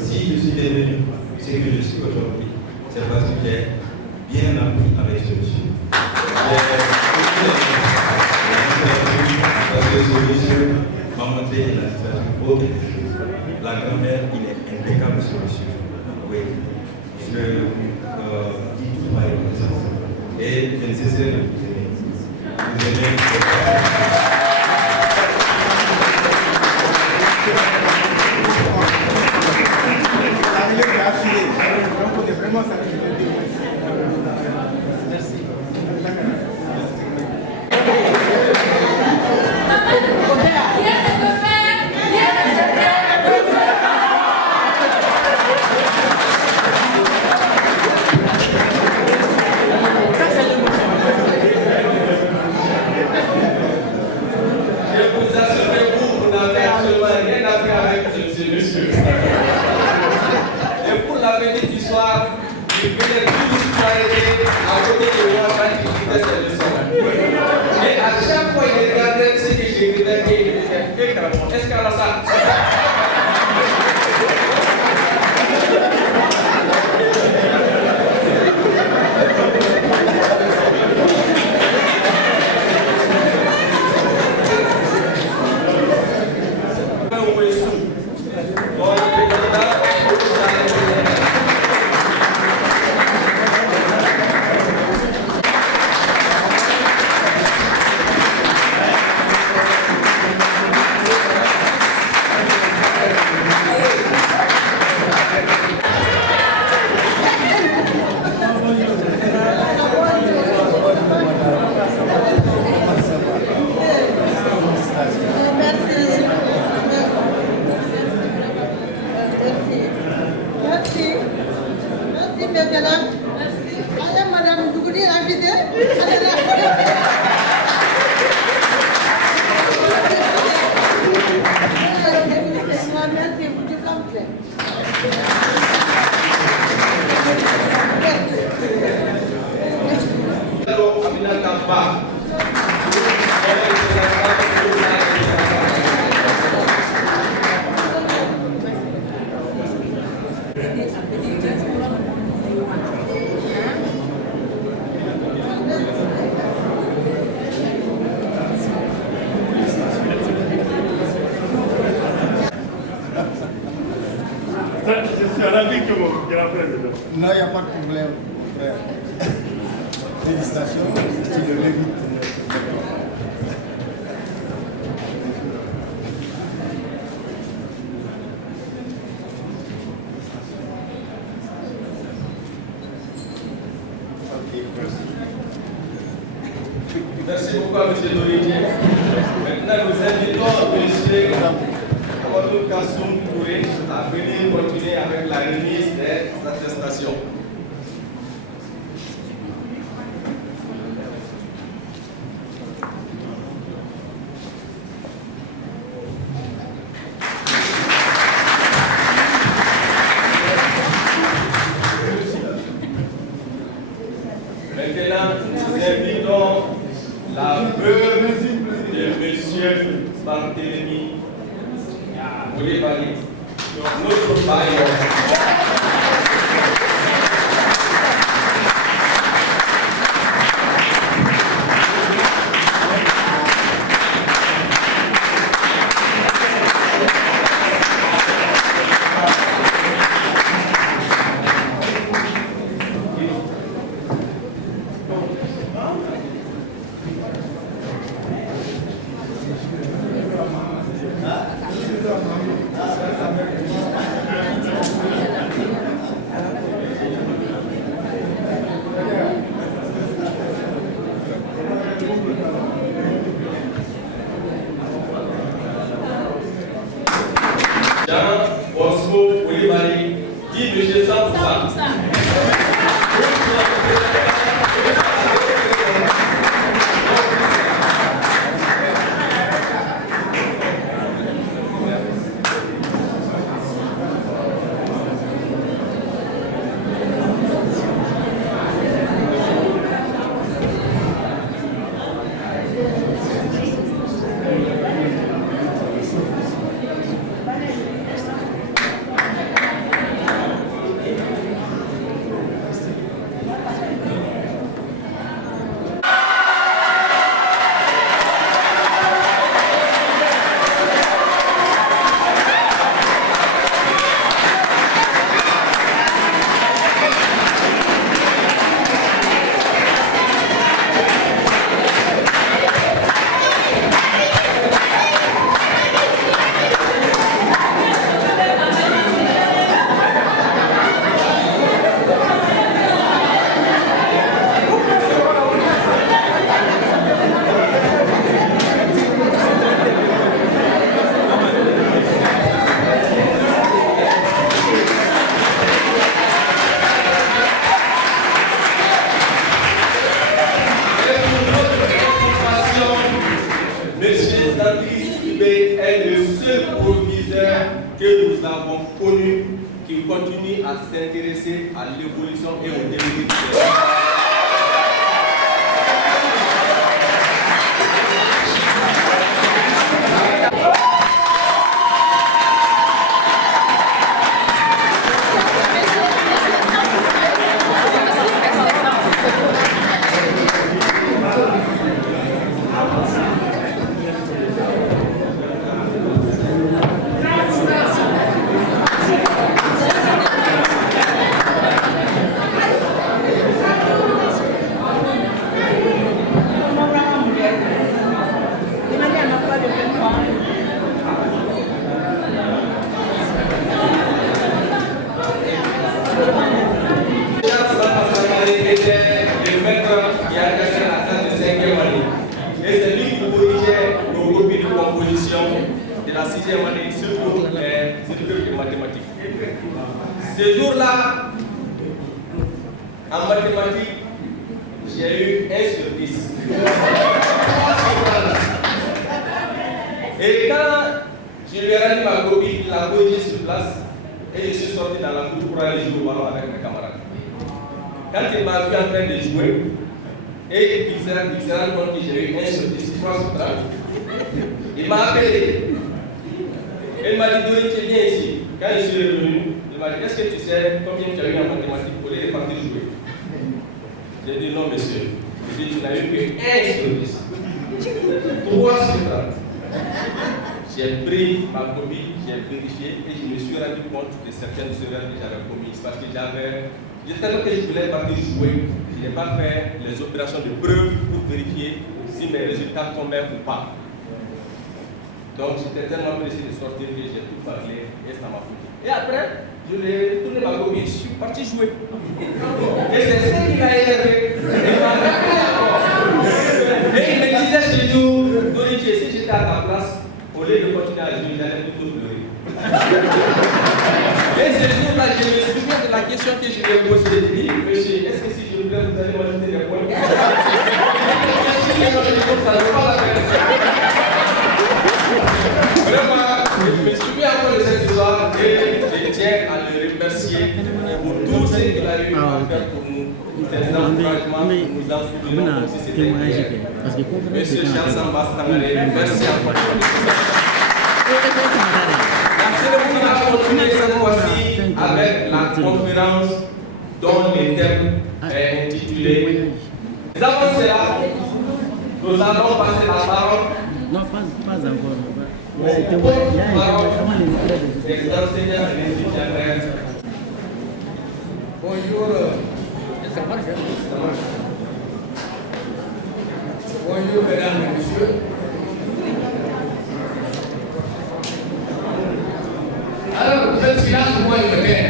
si je suis devenu ce que je suis aujourd'hui, c'est parce que j'ai bien appris avec ce monsieur. Parce que ce monsieur m'a montré la situation. La grand-mère, il est impeccable ce monsieur. Oui. Je dis tout ma reconnaissance. Et je ne cesserai de vous aimer. Vous aimer. Je suis ravi que mon grand frère est là. Non, il n'y a pas de problème, frère. Félicitations, tu le l'évites. Merci beaucoup à M. Dorinier. Maintenant, nous invitons M. Amadou Kassoum Touré à venir continuer avec la remise des attestations. Maintenant, nous invitons la veuve de M. Barthélémy Koulibaly, notre bailleur. Jean Bosco Olivali, dit monsieur 100%. Est le seul proviseur que nous avons connu qui continue à s'intéresser à l'évolution et au développement. De la 6e année, surtout de mathématiques. Ce jour-là, en mathématiques, j'ai eu 1 sur 10. Et quand je lui ai rendu ma copie, il l'a corrigé sur place et je suis sorti dans la cour pour aller jouer au ballon avec mes camarades. Quand il m'a vu en train de jouer, et il s'est rendu compte que j'ai eu 1 sur 10, 3 sur 30, il m'a appelé. Il m'a dit, Dori, tu es bien ici. Quand je suis revenu, il m'a dit, est-ce que tu sais combien tu as eu en mathématiques pour les repartir jouer? J'ai dit, non, monsieur. Il dit, tu n'as eu que 1 sur 10. 3 sur 30. J'ai pris ma copie, j'ai vérifié et je me suis rendu compte de certaines erreurs que j'avais commises parce que tellement que je voulais partir jouer, je n'ai pas fait les opérations de preuve pour vérifier si mes résultats tombaient ou pas. Donc j'étais tellement pressé de sortir que j'ai tout parlé et ça m'a foutu. Et après, je lui ai tourné ma copie, je suis parti jouer. Et c'est ça qui m'a énervé. Il m'a rappelé encore. Et il me disait ce jour, Dori, si j'étais à ta place, au lieu de continuer à jouer, j'allais plutôt pleurer. Et ce jour-là, je me souviens de la question que je lui ai posée. Je lui ai dit, monsieur, est-ce que si je pleure, vous allez m'ajouter des points? Vraiment, je me souviens encore de cette histoire et je tiens à le remercier pour tout ce qu'il a eu à faire pour nous. Ses encouragements pour nous en soutenir comme si c'était clair. Monsieur Charles Samba Sangaré, merci encore. La cérémonie a continué cette fois-ci avec la conférence dont le thème est intitulé. Avant cela, nous allons passer la parole. Non, pas encore. Des enseignants et des étudiants. Bonjour. Ça marche, ça marche. Bonjour mesdames et messieurs. Alors, vous faites silence pour moi, je me tais.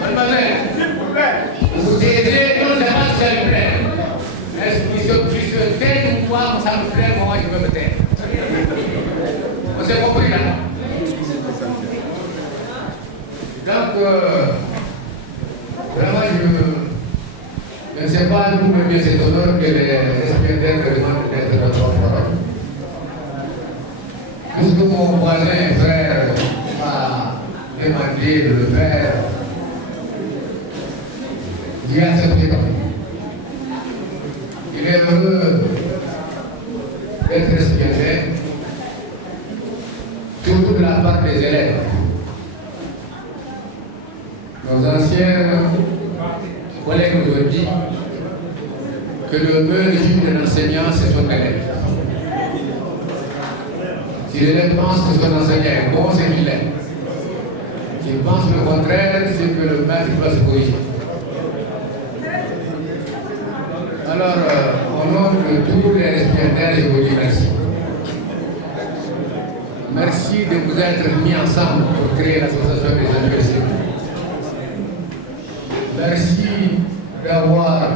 Mademoiselle, s'il vous plaît. Vous aidez non seulement s'il vous plaît. Est-ce que je tais ou moi, ça me plaît, moi je veux me taire. Vous avez compris là? me bien cet honneur que les récipiendaires me demandent d'être notre porte-parole. Puisque mon voisin frère m'a demandé de le faire, j'ai accepté. Il est heureux d'être récipiendaire, surtout de la part des élèves. Nos anciens collègues nous ont dit que le meilleur régime de l'enseignant, c'est son élève. Si l'élève pense que son enseignant est bon, c'est qu'il l'est. S'il pense le contraire, c'est que le maître doit se corriger. Alors, au nom de tous les récipiendaires, je vous dis merci. Merci de vous être mis ensemble pour créer l'association des universités. Merci d'avoir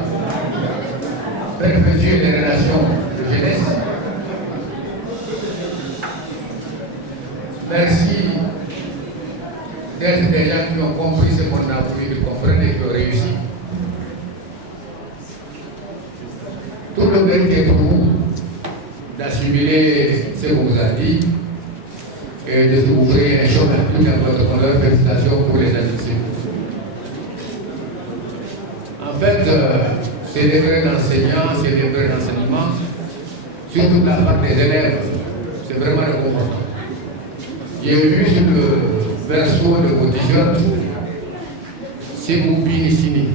perpétué les relations de jeunesse. Merci d'être des gens qui ont compris ce qu'on a voulu de comprendre et qui ont réussi. Tout le mérite est pour vous d'assimiler ce qu'on vous a dit et de vous ouvrir un chemin tout à votre honneur. Félicitations pour les adultes. En fait, c'est des vrais enseignants, c'est des vrais enseignements, surtout de la part des élèves. C'est vraiment le comportement. J'ai vu sur le verso de vos t-shirts, Ségou Binisini.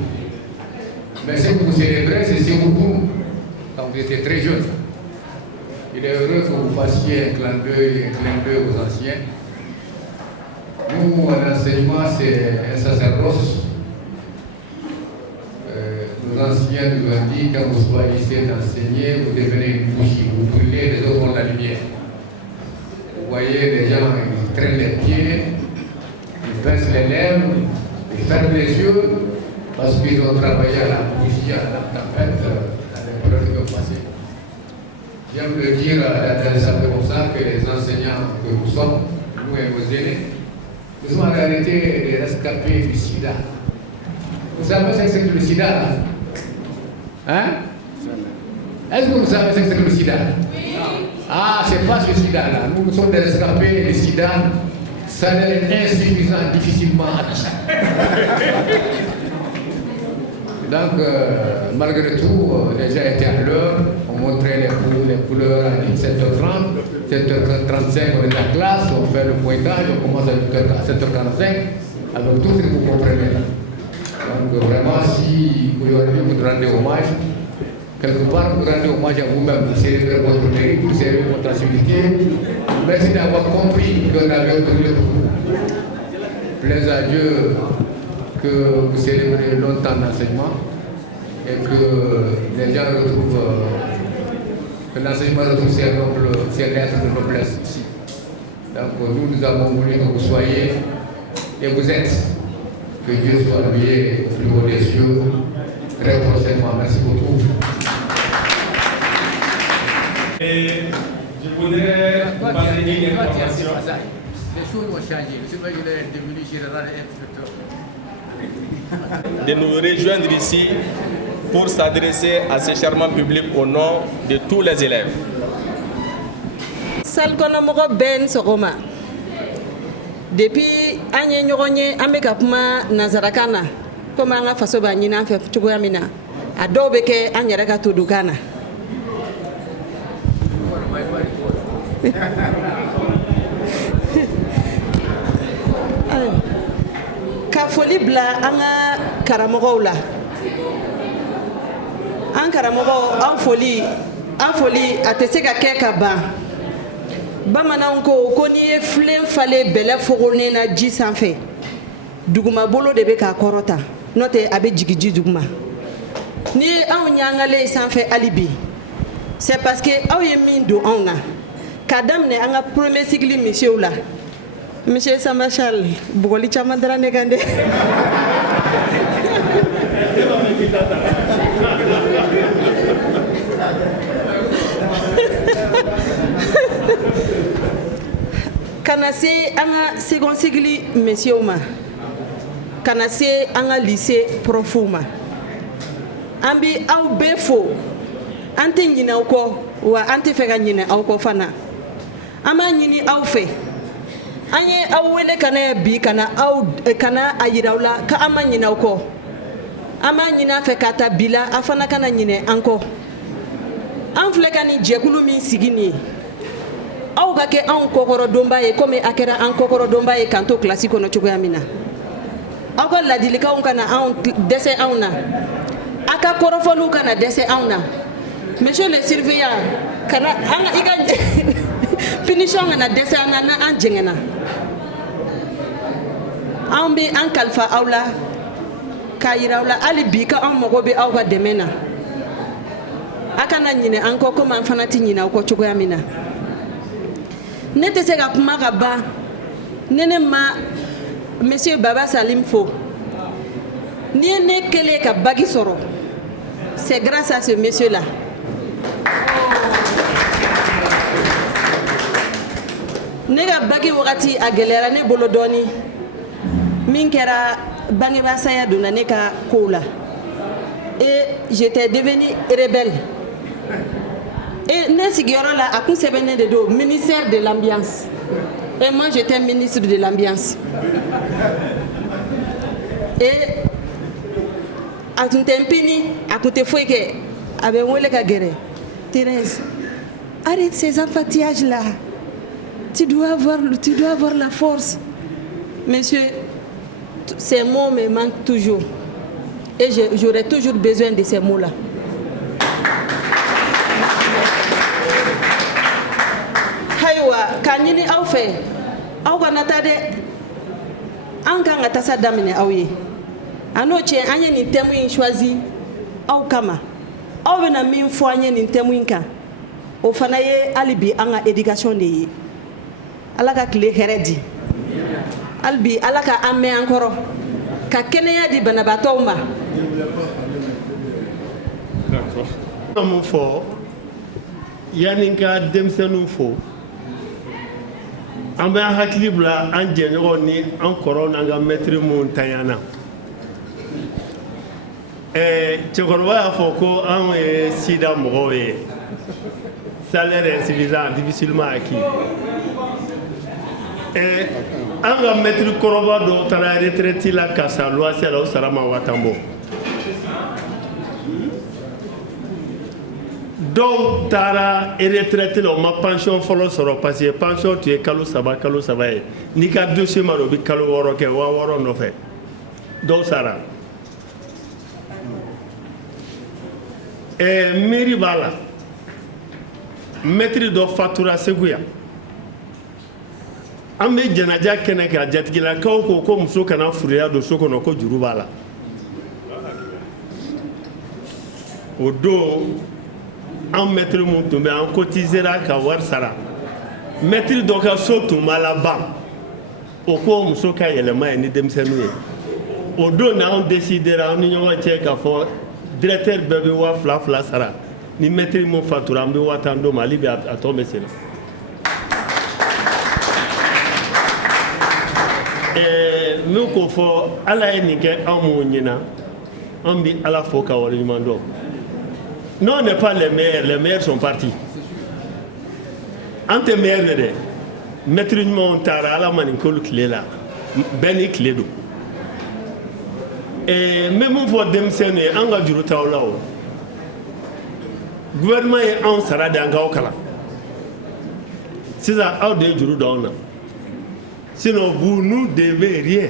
Mais ce que vous célébrez, c'est Ségou quand vous étiez très jeune. Il est heureux que vous fassiez un clin d'œil aux anciens. Nous, l'enseignement, c'est un sacerdoce. Nos anciens nous ont dit, quand vous choisissez d'enseigner, vous devenez une bougie, vous brûlez, les autres ont la lumière. Vous voyez, les gens, ils traînent les pieds, ils baissent les lèvres, ils ferment les yeux, parce qu'ils ont travaillé à la bougie, à la tempête, dans les périodes qui ont passé. J'aime le dire dans le comme ça, que les enseignants que nous sommes, nous et nos aînés, nous sommes en réalité des rescapés du sida. Vous savez ce que c'est que le sida là? Hein? Est-ce que vous savez ce que c'est que le sida? Oui. Ah, c'est pas ce sida là. Nous sommes des rescapés du sida. Ça est insuffisant, difficilement acquis. Donc, malgré tout, les gens étaient à l'heure. On montrait les couleurs à 17h30. 7h35, on est en classe, on fait le pointage, on commence à 7h45. Avec tout ce que vous comprenez là. Donc vraiment, si aujourd'hui vous rendez hommage, quelque part vous rendez hommage à vous-même, vous célébrez votre mérite, vous célébrez votre activité. Merci d'avoir compris qu'on avait obtenu pour vous. Plaise à Dieu que vous célébrez longtemps l'enseignement et que les gens retrouvent, que l'enseignement retrouve ses lettres de noblesse ici. Donc nous avons voulu que vous soyez et vous êtes. Que Dieu soit loué au plus haut des cieux très prochainement. Merci beaucoup. Et je voudrais vous passer une information. Les choses ont changé. Le secrétaire est devenu général et instructeur. De nous rejoindre ici pour s'adresser à ce charmant public au nom de tous les élèves. Salkonamogo Ben Sogoma. Depuis anye nyogonye ameka kuma nazarakana koma nga faso ba nyina fa tugoya mina adobe ke anyere ka tudukana ka foli bla anga karamogo la an karamogo an foli ateseka ke ka ba Bamanan ko ni ye filen fale bɛlɛ fogone na ji sanfɛ duguma bolo de bɛ k'a kɔrɔta n'o tɛ a bɛ jigi ji duguma ni ye anw ɲangalen sanfɛ hali bi c'est parce que aw ye min don anw na k'a daminɛ an ka premier cycle misiw la monsieur Samba Charles bugɔli caman dara ne kan dɛ kana se an ka second cycle messieurs ma kana se an ka lycée profs ma an bi aw bɛɛ fo an tɛ ɲinɛ aw kɔ wa an tɛ fɛ ka ɲinɛ aw kɔ fana an b'a ɲini aw fɛ an ye aw wele ka na bi kana a yira aw la ka an ma ɲinɛ aw kɔ an b'a ɲini a fɛ ka ta bi la a fana kana ɲinɛ an kɔ an filɛ ka nin jɛkulu min sigi nin ye aw ka kɛ anw kɔkɔrɔdonba ye komi a kɛra an kɔkɔrɔdonba ye k'an to kilasi kɔnɔ cogoya min na aw ka ladilikanw kana dɛsɛ anw na a ka kɔrɔfɔliw kana dɛsɛ anw na monsieur le surveillant kana i ka punition kana dɛsɛ an na n'an jɛngɛna an bɛ an kalifa aw la k'a yira aw la hali bi ka an mago bɛ aw ka dɛmɛ na a kana ɲinɛ an kɔ komi an fana tɛ ɲinɛ aw kɔ cogoya min na ne tɛ se ka kuma ka ban ne ma monsieur Baba Salim fo ni ye ne kɛlen ka bagi sɔrɔ c'est grâce à ce monsieur là ne ka bagi wagati a gɛlɛyara ne bolo dɔɔni min kɛra bangebaa saya donna ne ka kow la et j'étais devenue rebelle et ne sigiyɔrɔ la a kun sɛbɛnnen de don ministère de l'ambiance et moi j'étais ministre de l'ambiance et a tun tɛ n pini a kun tɛ foyi kɛ a bɛ n wele ka gɛrɛ Thérèse arrête ces enfantillages là tu dois avoir la force monsieur ces mots me manquent toujours et j'aurai toujours besoin de ces mots là ayiwa k'a ɲini aw fɛ aw kana taa dɛ an kan ka tasa daminɛ aw ye a n'o cɛ an ye nin thème in choisi aw kama aw bɛna min fɔ an ye nin thème in kan o fana ye hali bi an ka éducation de ye ala ka tile hɛrɛ di hali bi ala ka an mɛn an kɔrɔ ka kɛnɛya di banabaatɔw ma. an mun fɔ yanni n ka denmisɛnninw fo an bɛ an hakili bila an jɛɲɔgɔn ni an kɔrɔw n'an ka mɛtiri minnu tanyana cɛkɔrɔba y'a fɔ ko anw ye sida mɔgɔw ye salaire insuffisant difficilement acquis an ka mɛtiri kɔrɔba dɔw taara retraite la ka sa luwanse la o sara ma 1000 bɔ dɔw taara retraite la o ma pension fɔlɔ sɔrɔ parce que pension tun ye kalo saba ye n'i ka dossier ma don o bɛ kalo 6 kɛ 6000 nɔfɛ dɔw sara mairie b'a la maître dɔ fatura Segu yan an bɛ jɛnaja kɛnɛ kan jatigilakaw ko muso kana furuya don so kɔnɔ ko juru b'a la o don an maître mun tun bɛ an cotisera ka wari sara maître dɔ ka so tun ma laban o ko muso ka yɛlɛma ye ni denmisɛnninw ye o don na an décidera an ni ɲɔgɔn cɛ k'a fɔ directeur bɛɛ bɛ 2000 sara ni maître mun fatura an bɛ 5000 d'o ma ale bɛ a tɔ bɛ sen min ko fɔ ala ye nin kɛ an m'o ɲina an bɛ ala fo ka waleɲuman dɔn non, on n'est pas les meilleurs sont partis. Ante meilleurs ne dɛ maître ɲumanw taara ala ma nin k'olu tile la bɛɛ ni tile don n bɛ mun fɔ denmisɛnninw ye an ka juru t'aw la o gouvernement ye anw sara de an k'aw kalan sisan aw de ye juru don anw na sinon vous nous devez rien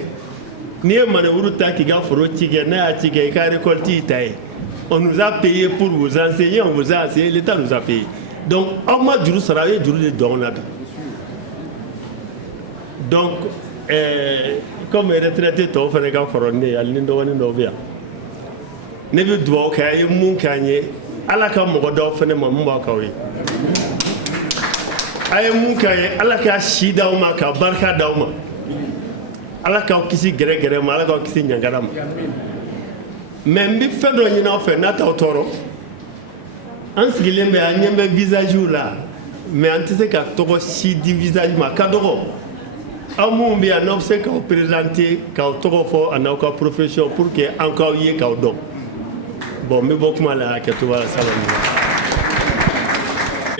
n'i ye manœuvre ta k'i ka foro ci kɛ n'a y'a ci kɛ i ka récolte y'i ta ye. On nous a payé pour vous enseigner, on vous a enseigné, l'État nous a payé. Donc, on m'a juru sara ye juru de don na. Donc, comme retraité tɔw fana ka kɔrɔ ne ye hali ni dɔgɔnin dɔw bɛ yan ne bɛ dugawu kɛ a ye mun k'an ye ala ka mɔgɔ dɔw fana ma mun b'a k'aw ye a ye mun k'an ye ala ka si d'aw ma ka barika d'aw ma ala k'aw kisi gɛrɛgɛrɛ ma ala k'aw kisi ɲangara ma. Mais n bɛ fɛn dɔ ɲini aw fɛ n'a t'aw tɔɔrɔ an sigilen bɛ an ɲɛ bɛ visage la mais an tɛ se ka tɔgɔ si di visage ma ka dɔgɔ aw minnu bɛ yan n'aw bɛ se k'aw présenter k'aw tɔgɔ fɔ a n'aw ka profession pour que an k'aw ye k'aw dɔn Bon, mais beaucoup mal à Ketouba, ça va.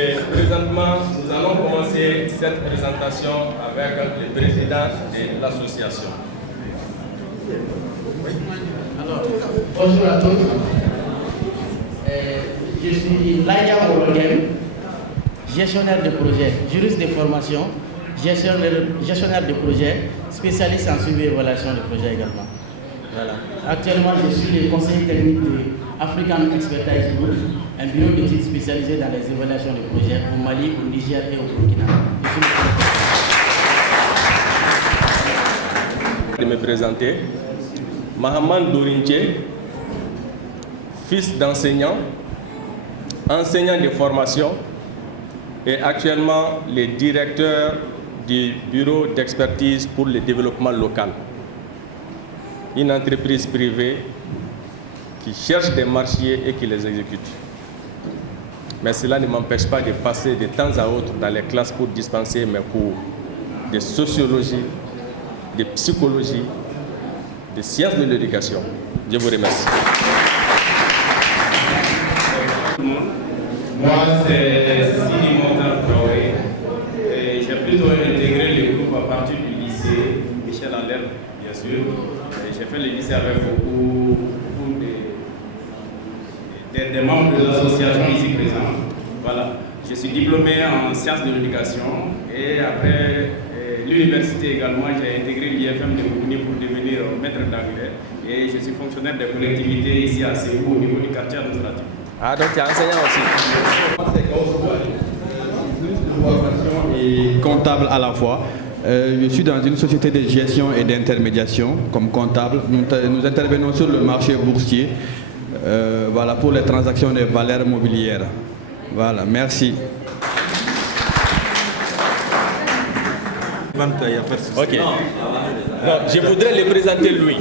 Et présentement, nous allons commencer cette présentation avec le président de l'association. Alors, bonjour à tous. Je suis Laïa Moroguem, gestionnaire de projet, juriste de formation, gestionnaire de projet, spécialiste en suivi et évaluation de projet également. Voilà. Actuellement, je suis le conseiller technique de African Expertise Group, un bureau d'études spécialisé dans les évaluations de projets au Mali, au Niger et au Burkina. Je me présenter. Mahaman Dourinche, fils d'enseignant, enseignant de formation et actuellement le directeur du bureau d'expertise pour le développement local. Une entreprise privée qui cherche des marchés et qui les exécute. Mais cela ne m'empêche pas de passer de temps à autre dans les classes pour dispenser mes cours de sociologie, de psychologie, de sciences de l'éducation. Je vous remercie. Moi, c'est Sidi Montan Traoré. J'ai plutôt intégré le groupe à partir du lycée Michel Albert, bien sûr. J'ai fait le lycée avec beaucoup des membres de l'association ici présents. Voilà. Je suis diplômé en sciences de l'éducation et après l'université également, j'ai intégré l'IFM de Moukouni pour devenir maître d'anglais et je suis fonctionnaire de collectivité ici à Ségou au niveau du quartier administratif. Ah, donc tu es enseignant aussi. Et comptable à la fois. Je suis dans une société de gestion et d'intermédiation comme comptable. Nous intervenons sur le marché boursier voilà, pour les transactions de valeurs mobilières. Voilà, merci. Ok. Non, je voudrais le présenter lui.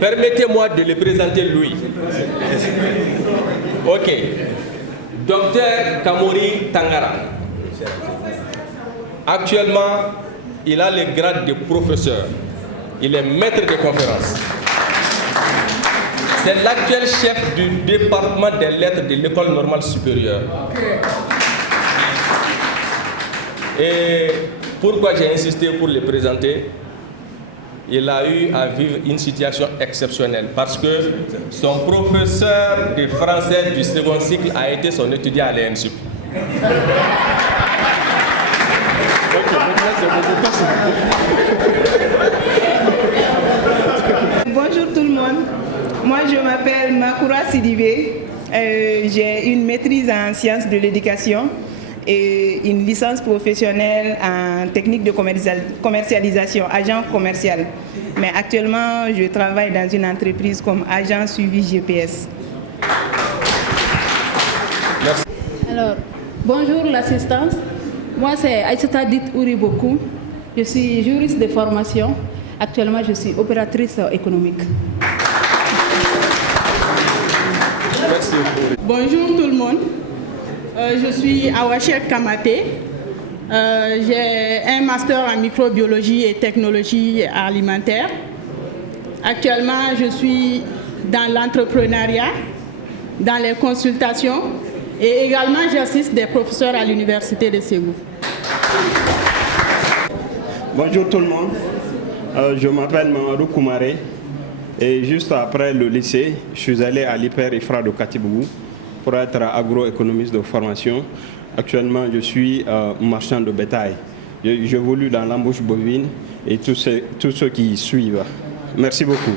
Permettez-moi de le présenter lui. Ok. Docteur Kamori Tangara. Actuellement, il a le grade de professeur. Il est maître de conférence. C'est l'actuel chef du département des lettres de l'école normale supérieure. Et pourquoi j'ai insisté pour le présenter? Il a eu à vivre une situation exceptionnelle parce que son professeur de français du second cycle a été son étudiant à l'ENSUP. Bonjour tout le monde. Moi je m'appelle Makoura Sidibé. J'ai une maîtrise en sciences de l'éducation et une licence professionnelle en technique de commercialisation, agent commercial. Mais actuellement, je travaille dans une entreprise comme agent suivi GPS. Merci. Alors, bonjour l'assistance. Moi, c'est Aïssata Dit Ouribokou. Je suis juriste de formation. Actuellement, je suis opératrice économique. Merci. Bonjour tout le monde. Je suis Awachek Kamate. J'ai un master en microbiologie et technologie alimentaire. Actuellement, je suis dans l'entrepreneuriat, dans les consultations et également j'assiste des professeurs à l'université de Ségou. Bonjour tout le monde. Je m'appelle Mamadou Koumaré et juste après le lycée, je suis allé à l'Hyper Ifra de Katibougou pour être agroéconomiste de formation. Actuellement, je suis marchand de bétail. J'évolue dans l'embauche bovine et tous ceux qui suivent. Merci beaucoup.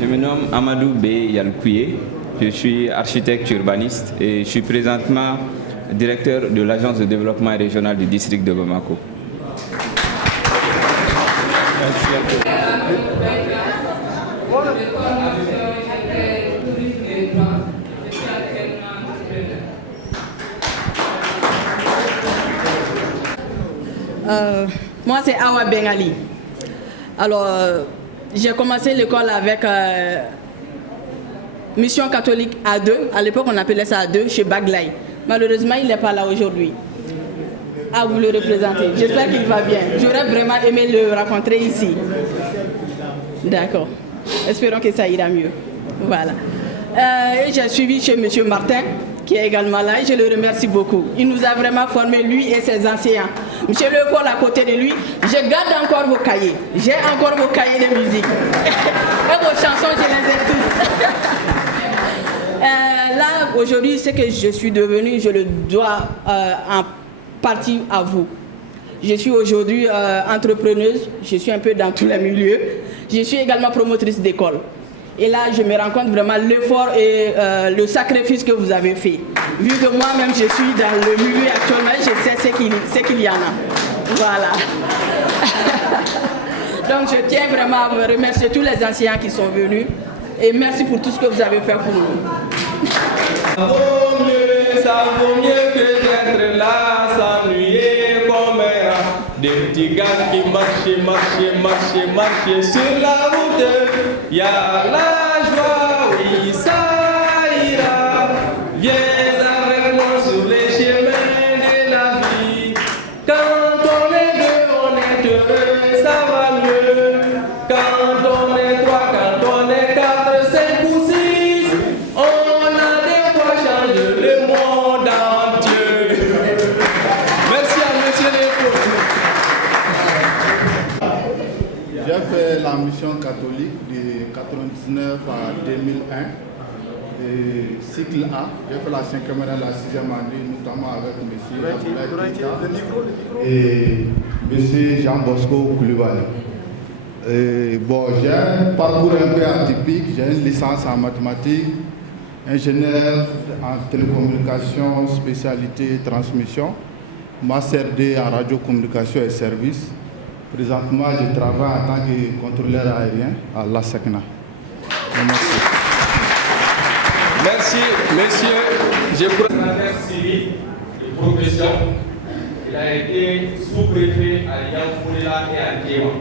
Je me nomme Amadou B. Yankouye. Je suis architecte urbaniste et je suis présentement directeur de l'agence de développement régional du district de Bamako. Moi, c'est Awa Bengali. Alors, j'ai commencé l'école avec Mission catholique A2. À l'époque, on appelait ça A2 chez Baglaï. Malheureusement, il n'est pas là aujourd'hui. Ah, vous le représentez. J'espère qu'il va bien. J'aurais vraiment aimé le rencontrer ici. D'accord. Espérons que ça ira mieux. Voilà. Et j'ai suivi chez M. Martin, qui est également là, et je le remercie beaucoup. Il nous a vraiment formés, lui et ses enseignants. M. Leopold à côté de lui, je garde encore vos cahiers. J'ai encore vos cahiers de musique. Et vos chansons, je les ai tous. Là, aujourd'hui, ce que je suis devenue, je le dois en partie à vous. Je suis aujourd'hui entrepreneuse, je suis un peu dans tous les milieux. Je suis également promotrice d'école. Et là, je me rends compte vraiment l'effort et le sacrifice que vous avez fait. Vu que moi-même, je suis dans le milieu actuellement, je sais ce qu'il y en a. Voilà. Donc, je tiens vraiment à vous remercier tous les enseignants qui sont venus. Et merci pour tout ce que vous avez fait pour nous. Ça vaut mieux que d'être là, s'ennuyer comme un rat. Des petits gars qui marchent sur la route. Y a la joie, oui, ça ira. Viens avec moi sur les chemins de la vie. Quand on est deux, on est heureux, ça va mieux. Quand on est trois, quand on est quatre, cinq ou six, on a des fois changé le monde entier. Merci à monsieur Leopold. J'ai fait la mission catholique de 1999 à 2001, et cycle A. J'ai fait la 5e année, la 6e année, notamment avec M. et M. Jean Bosco Koulibaly. Bon, j'ai un parcours un peu atypique. J'ai une licence en mathématiques, ingénieur en télécommunication, spécialité transmission, master D en radiocommunication et services. Présentement, je travaille en tant que contrôleur aérien à l'ASECNA. Merci. Merci, monsieur. Je professeur civil de profession. Il a été sous-préfet à Yamfoula et à Kéma.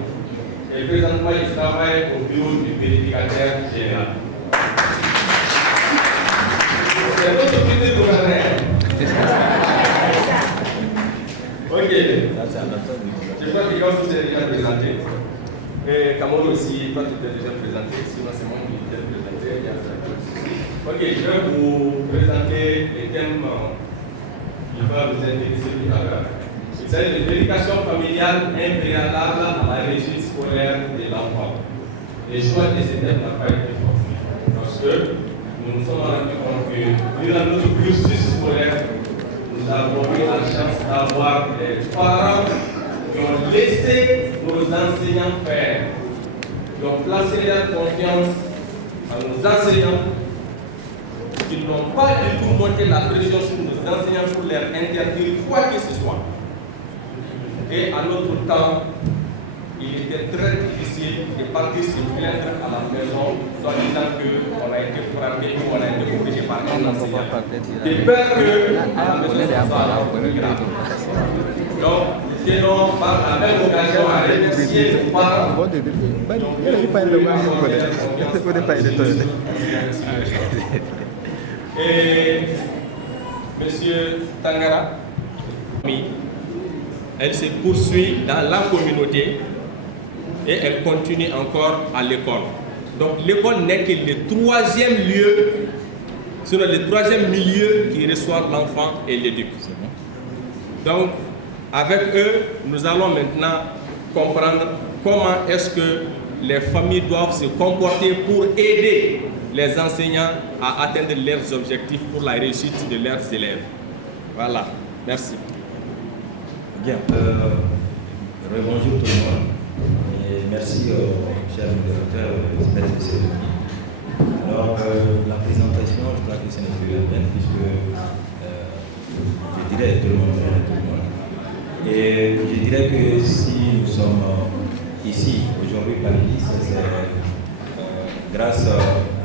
Et présentement, il travaille au bureau du vérificateur général. C'est notre petit gouverneur. Ok. Je crois que Yamfoula s'est déjà présenté. Et Cameroun aussi, toi tu t'es déjà présenté. Sinon, c'est moi qui t'ai présenté. Ok, je vais vous présenter les thèmes qui vont vous intéresser tout à l'heure. Il s'agit de l'éducation familiale impréalable à la réussite scolaire de l'enfant. Le choix de ces thèmes n'a pas été forcé parce que nous nous sommes rendus compte que durant notre cursus scolaire, nous avons eu la chance d'avoir des parents qui ont laissé nos enseignants faire, qui ont placé leur confiance à nos enseignants, qui n'ont pas du tout monté la pression sur nos enseignants pour leur interdire quoi que ce soit. Et à notre temps, il était très difficile de partir se plaindre à la maison, soit disant qu'on a été frappé ou on a été corrigé par un enseignant. De peur que à la maison, ça soit grave. Donc, nous tenons par la même occasion à remercier nos parents. Et monsieur Tangara, elle se poursuit dans la communauté et elle continue encore à l'école. Donc l'école n'est que le troisième lieu, sinon le troisième milieu qui reçoit l'enfant et l'éduque. Donc avec eux, nous allons maintenant comprendre comment est-ce que les familles doivent se comporter pour aider les enseignants à atteindre leurs objectifs pour la réussite de leurs élèves. Voilà, merci. Bien, bonjour tout le monde et merci cher modérateur de cette cérémonie. Alors, la présentation, je crois que ce n'est plus la peine puisque je dirais tout le monde. Et je dirais que si nous sommes ici aujourd'hui parmi c'est grâce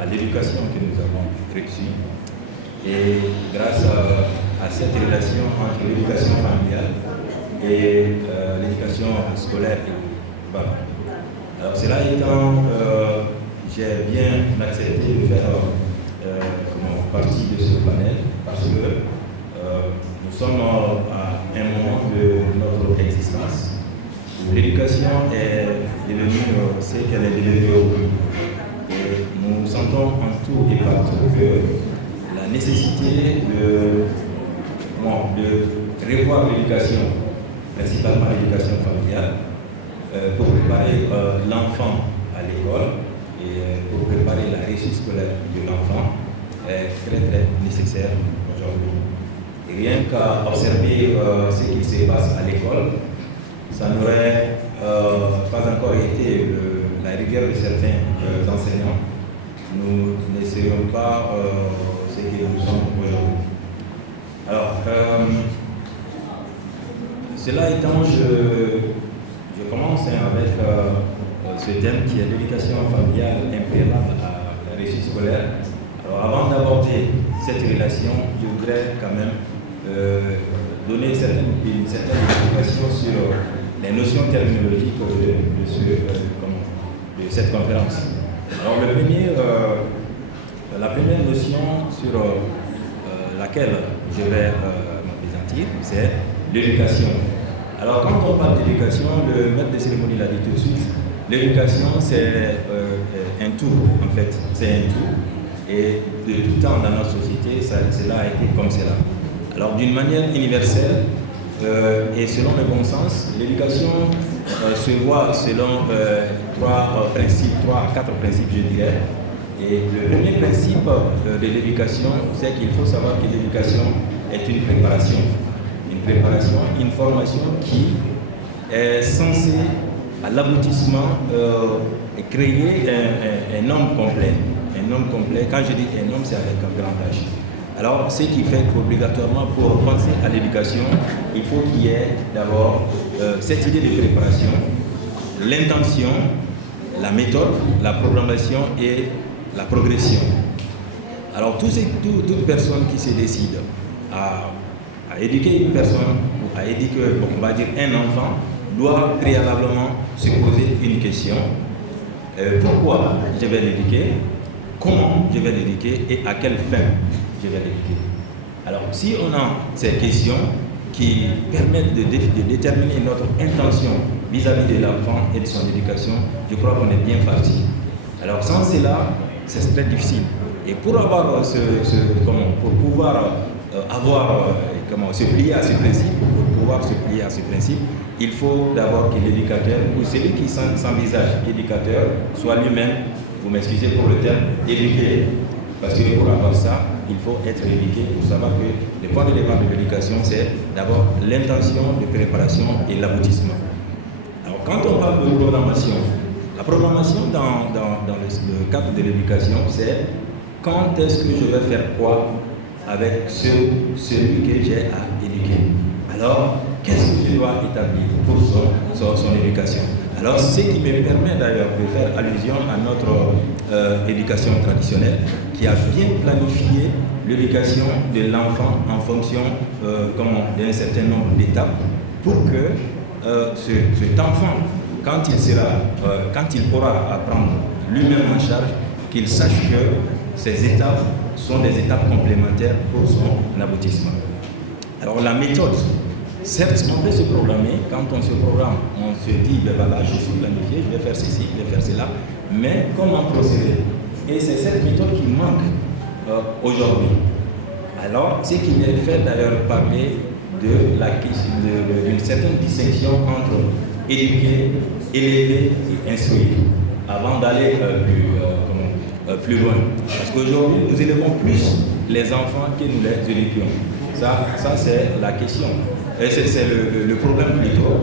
à l'éducation que nous avons reçue et grâce à cette relation entre l'éducation familiale et l'éducation scolaire. Voilà. Alors cela étant, j'ai bien accepté de faire partie de ce panel parce que nous sommes à un moment de notre existence où l'éducation est devenue ce qu'elle est devenue aujourd'hui. Et nous sentons en tout et partout que la nécessité de revoir l'éducation, principalement l'éducation familiale, pour préparer l'enfant à l'école et pour préparer la réussite scolaire de l'enfant est très très nécessaire aujourd'hui. Et rien qu'à observer ce qui se passe à l'école, ça n'aurait pas encore été la rigueur de certains enseignants. Nous ne serions pas ce que nous sommes aujourd'hui. Alors, cela étant, je commence avec ce thème qui est l'éducation familiale impréalable à la réussite scolaire. Alors, avant d'aborder cette relation, je voudrais quand même donner une certaine explication sur les notions terminologiques de cette conférence. Alors, la première notion sur laquelle je vais m'appesantir, c'est l'éducation. Alors, quand on parle d'éducation, le maître de cérémonie l'a dit tout de suite, l'éducation, c'est un tout, en fait. C'est un tout. Et de tout temps dans notre société, cela a été comme cela. Alors, d'une manière universelle et selon le bon sens, l'éducation se voit selon trois à quatre principes, je dirais. Et le premier principe de l'éducation, c'est qu'il faut savoir que l'éducation est une préparation. Une formation qui est censée, à l'aboutissement, créer un homme complet. Un homme complet, quand je dis un homme, c'est avec un grand H. Alors, ce qui fait qu'obligatoirement, pour penser à l'éducation, il faut qu'il y ait d'abord cette idée de préparation, l'intention, la méthode, la programmation et la progression. Alors, toute personne qui se décide à éduquer une personne, ou à éduquer, on va dire un enfant, doit préalablement se poser une question. Pourquoi je vais l'éduquer? Comment je vais l'éduquer? Et à quelle fin je vais l'éduquer? Alors, si on a ces questions qui permettent de déterminer notre intention vis-à-vis de l'enfant et de son éducation, je crois qu'on est bien parti. Alors, sans cela, c'est très difficile. Et pour avoir pour pouvoir se plier à ce principe, il faut d'abord que l'éducateur ou celui qui s'envisage éducateur soit lui-même, vous m'excusez pour le terme, éduqué. Parce que pour avoir ça, il faut être éduqué pour savoir que le point de départ de l'éducation, c'est d'abord l'intention de préparation et l'aboutissement. Alors quand on parle de programmation, la programmation dans le cadre de l'éducation, c'est quand est-ce que je vais faire quoi avec celui que j'ai à éduquer. Alors, qu'est-ce que je dois établir pour son éducation? Alors, ce qui me permet d'ailleurs de faire allusion à notre éducation traditionnelle, qui a bien planifié l'éducation de l'enfant en fonction d'un certain nombre d'étapes, pour que cet enfant, quand il pourra apprendre lui-même en charge, qu'il sache que ces étapes sont des étapes complémentaires pour son aboutissement. Alors la méthode, certes on peut se programmer, quand on se programme, on se dit, ben voilà, je suis planifié, je vais faire ceci, je vais faire cela, mais comment procéder? Et c'est cette méthode qui manque aujourd'hui. Alors, ce qui me fait d'ailleurs parler d'une certaine distinction entre éduquer, élever et instruire, avant d'aller plus loin. Parce qu'aujourd'hui, nous élevons plus les enfants que nous les éduquons. Ça c'est la question. Et c'est le problème plutôt.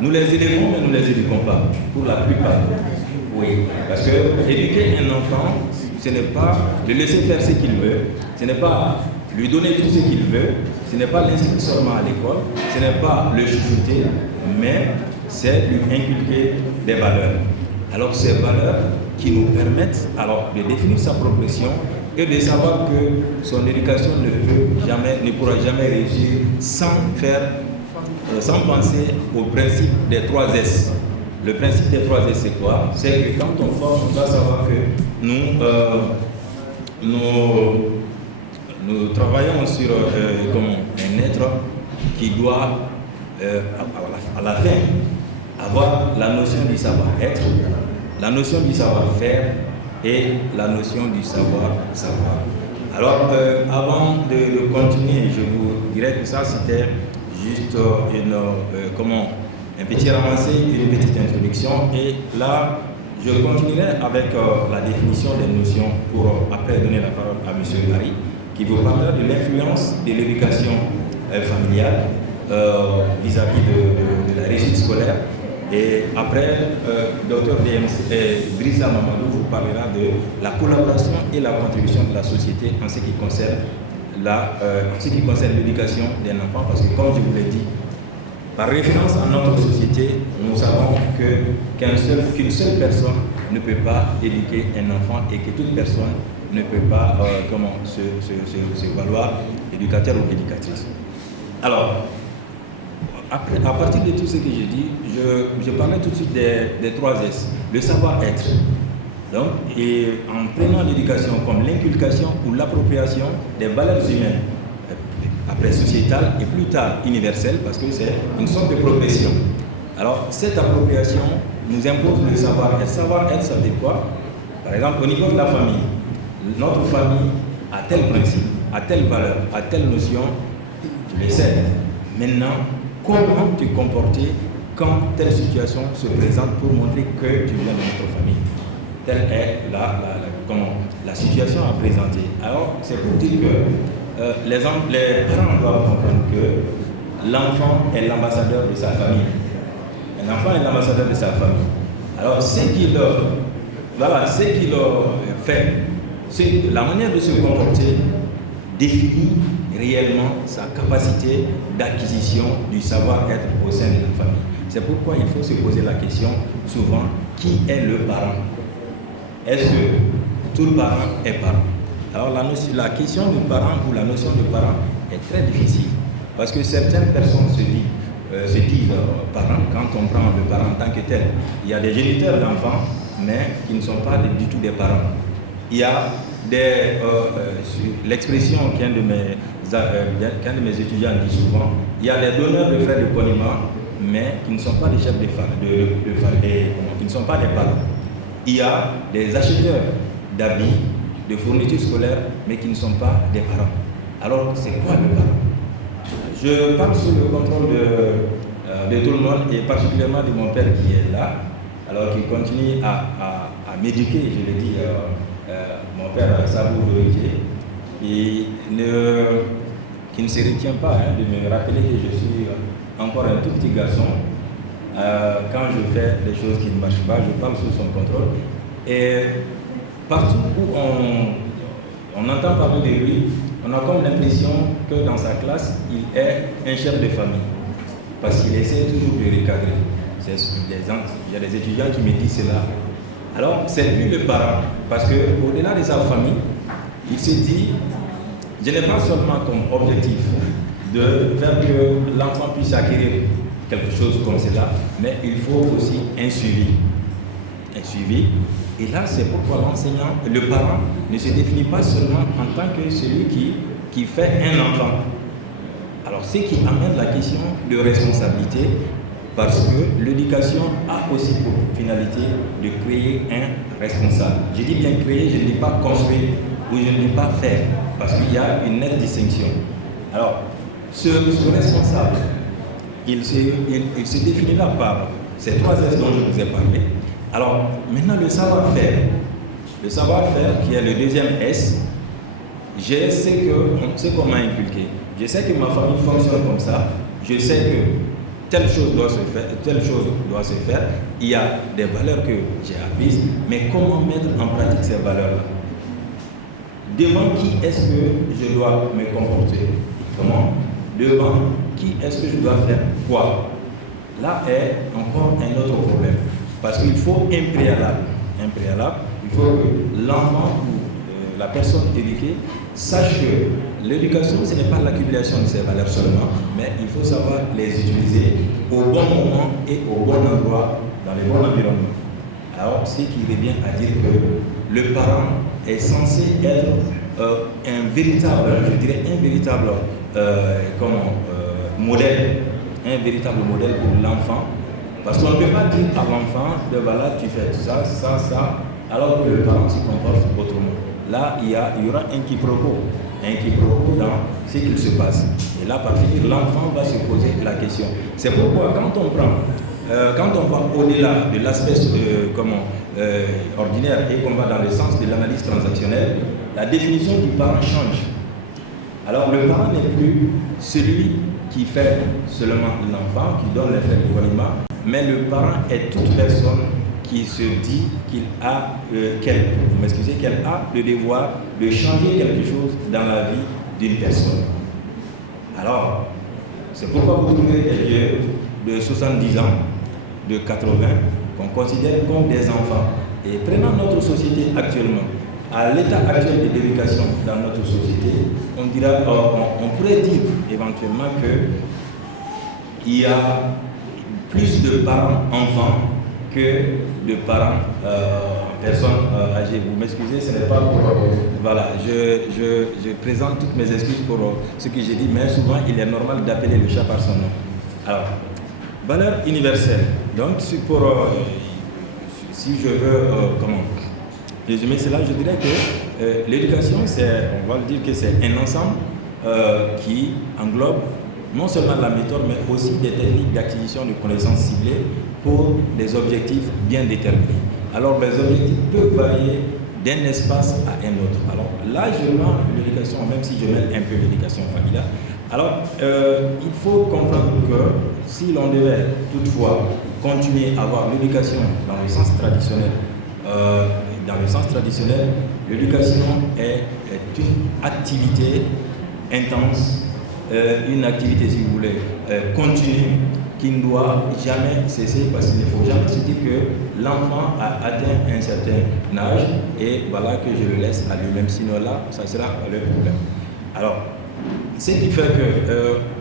Nous les élevons, mais nous ne les éduquons pas, pour la plupart. Oui, parce que éduquer un enfant, ce n'est pas le laisser faire ce qu'il veut, ce n'est pas lui donner tout ce qu'il veut, ce n'est pas l'inscrire seulement à l'école, ce n'est pas le chouchouter, mais c'est lui inculquer des valeurs. Alors ces valeurs qui nous permettent alors de définir sa progression et de savoir que son éducation ne pourra jamais réussir sans penser au principe des 3 S. Le principe des 3 S, c'est quoi? C'est que quand on forme, on doit savoir que nous travaillons sur un être qui doit, à la fin, avoir la notion du savoir-être, la notion du savoir-faire et la notion du savoir. Alors, avant de continuer, je vous dirais que ça, c'était juste un petit ramassé, une petite introduction. Et là, je continuerai avec la définition des notions pour après donner la parole à M. Marie, qui vous parlera de l'influence de l'éducation familiale vis-à-vis de la réussite scolaire. Et après, Dr Drissa Mamadou vous parlera de la collaboration et la contribution de la société en ce qui concerne l'éducation des enfants, parce que comme je vous l'ai dit, par référence à notre société, nous savons qu'une seule personne ne peut pas éduquer un enfant et que toute personne ne peut pas se valoir éducateur ou éducatrice. Alors, après, à partir de tout ce que j'ai dit, je parlais tout de suite des 3 S. Le savoir-être. Donc, et en prenant l'éducation comme l'inculcation ou l'appropriation des valeurs humaines, après sociétale et plus tard universelle, parce que c'est une sorte de progression. Alors, cette appropriation nous impose le savoir-être. Savoir-être, ça veut dire quoi? Par exemple, au niveau de la famille, notre famille a tel principe, a telle valeur, a telle notion, tu le sais. Maintenant, comment te comporter quand telle situation se présente pour montrer que tu viens de notre famille? Telle est la situation à présenter. Alors, c'est pour dire que les parents doivent comprendre que l'enfant est l'ambassadeur de sa famille. Un enfant est l'ambassadeur de sa famille. Alors, ce qu'il fait, c'est la manière de se comporter définit réellement sa capacité d'acquisition du savoir-être au sein de la famille. C'est pourquoi il faut se poser la question souvent, qui est le parent? Est-ce que tout le parent est parent? Alors la question du parent ou la notion de parent est très difficile, parce que certaines personnes se disent parents quand on prend le parent en tant que tel. Il y a des géniteurs d'enfants, mais qui ne sont pas du tout des parents. Il y a l'expression qu'un de mes étudiants dit souvent, il y a des donneurs de frais de poliment, mais qui ne sont pas des chefs de famille, qui ne sont pas des parents. Il y a des acheteurs d'habits, de fournitures scolaires, mais qui ne sont pas des parents. Alors, c'est quoi le parent? Je parle sous le contrôle de tout le monde, et particulièrement de mon père qui est là, alors qu'il continue à m'éduquer, je le dis, mon père Sabou Doriké, qui ne se retient pas de me rappeler que je suis encore un tout petit garçon. Quand je fais des choses qui ne marchent pas, je parle sous son contrôle. Et partout où on entend parler de lui, on a comme l'impression que dans sa classe, il est un chef de famille. Parce qu'il essaie toujours de recadrer. Il y a des étudiants qui me disent cela. Alors, c'est lui le parent. Parce qu'au-delà de sa famille, il se dit, je n'ai pas seulement comme objectif de faire que l'enfant puisse acquérir quelque chose comme cela, mais il faut aussi un suivi. Un suivi. Et là, c'est pourquoi l'enseignant, le parent, ne se définit pas seulement en tant que celui qui fait un enfant. Alors, ce qui amène la question de responsabilité, parce que l'éducation a aussi pour finalité de créer un responsable. Je dis bien créer, je ne dis pas construire ou je ne dis pas faire, parce qu'il y a une nette distinction. Alors, ce responsable, il se définira par ces 3 S dont je vous ai parlé. Alors, maintenant, le savoir-faire. Le savoir-faire, qui est le deuxième S, je sais qu'on m'a inculqué. Je sais que ma famille fonctionne comme ça. Je sais que telle chose doit se faire. Il y a des valeurs que j'ai apprises, mais comment mettre en pratique ces valeurs-là? Devant qui est-ce que je dois me comporter? Comment? Devant qui est-ce que je dois faire quoi? Là est encore un autre problème. Parce qu'il faut un préalable. Il faut que l'enfant ou la personne éduquée sache que l'éducation, ce n'est pas l'accumulation de ces valeurs seulement, mais il faut savoir les utiliser au bon moment et au bon endroit, dans le bon environnement. Alors, ce qui revient à dire que le parent est censé être un véritable modèle pour l'enfant. Parce qu'on ne peut pas dire à l'enfant, voilà, tu fais ça, alors que le parent se comporte autrement. Là, il y aura un quiproquo dans ce qu'il se passe. Et là, par finir, l'enfant va se poser la question. C'est pourquoi quand on va au-delà de l'aspect ordinaire et qu'on va dans le sens de l'analyse transactionnelle, la définition du parent change. Alors le parent n'est plus celui qui fait seulement l'enfant, qui donne l'effet de volume, mais le parent est toute personne qui se dit qu'elle a le devoir de changer quelque chose dans la vie d'une personne. Alors, c'est pourquoi vous trouvez des vieux de 70 ans, de 80, qu'on considère comme des enfants. Et prenant notre société actuellement, à l'état actuel de l'éducation dans notre société, on pourrait dire éventuellement qu'il y a plus de parents enfants que de parents personnes âgées. Vous m'excusez, ce n'est pas pour... voilà, je présente toutes mes excuses pour ce que j'ai dit, mais souvent il est normal d'appeler le chat par son nom. Alors, valeur universelle. Donc, si je veux résumer cela, je dirais que l'éducation, on va dire que c'est un ensemble qui englobe non seulement la méthode, mais aussi des techniques d'acquisition de connaissances ciblées pour des objectifs bien déterminés. Alors, les objectifs peuvent varier d'un espace à un autre. Alors, là, je prends l'éducation, même si je mets un peu l'éducation familiale. Alors, il faut comprendre que si l'on devait toutefois continuer à avoir l'éducation dans le sens traditionnel, l'éducation est une activité intense, une activité, si vous voulez, continue, qui ne doit jamais cesser, parce qu'il ne faut jamais se dire que l'enfant a atteint un certain âge et voilà que je le laisse à lui-même, sinon là, ça sera le problème. Alors, ce qui fait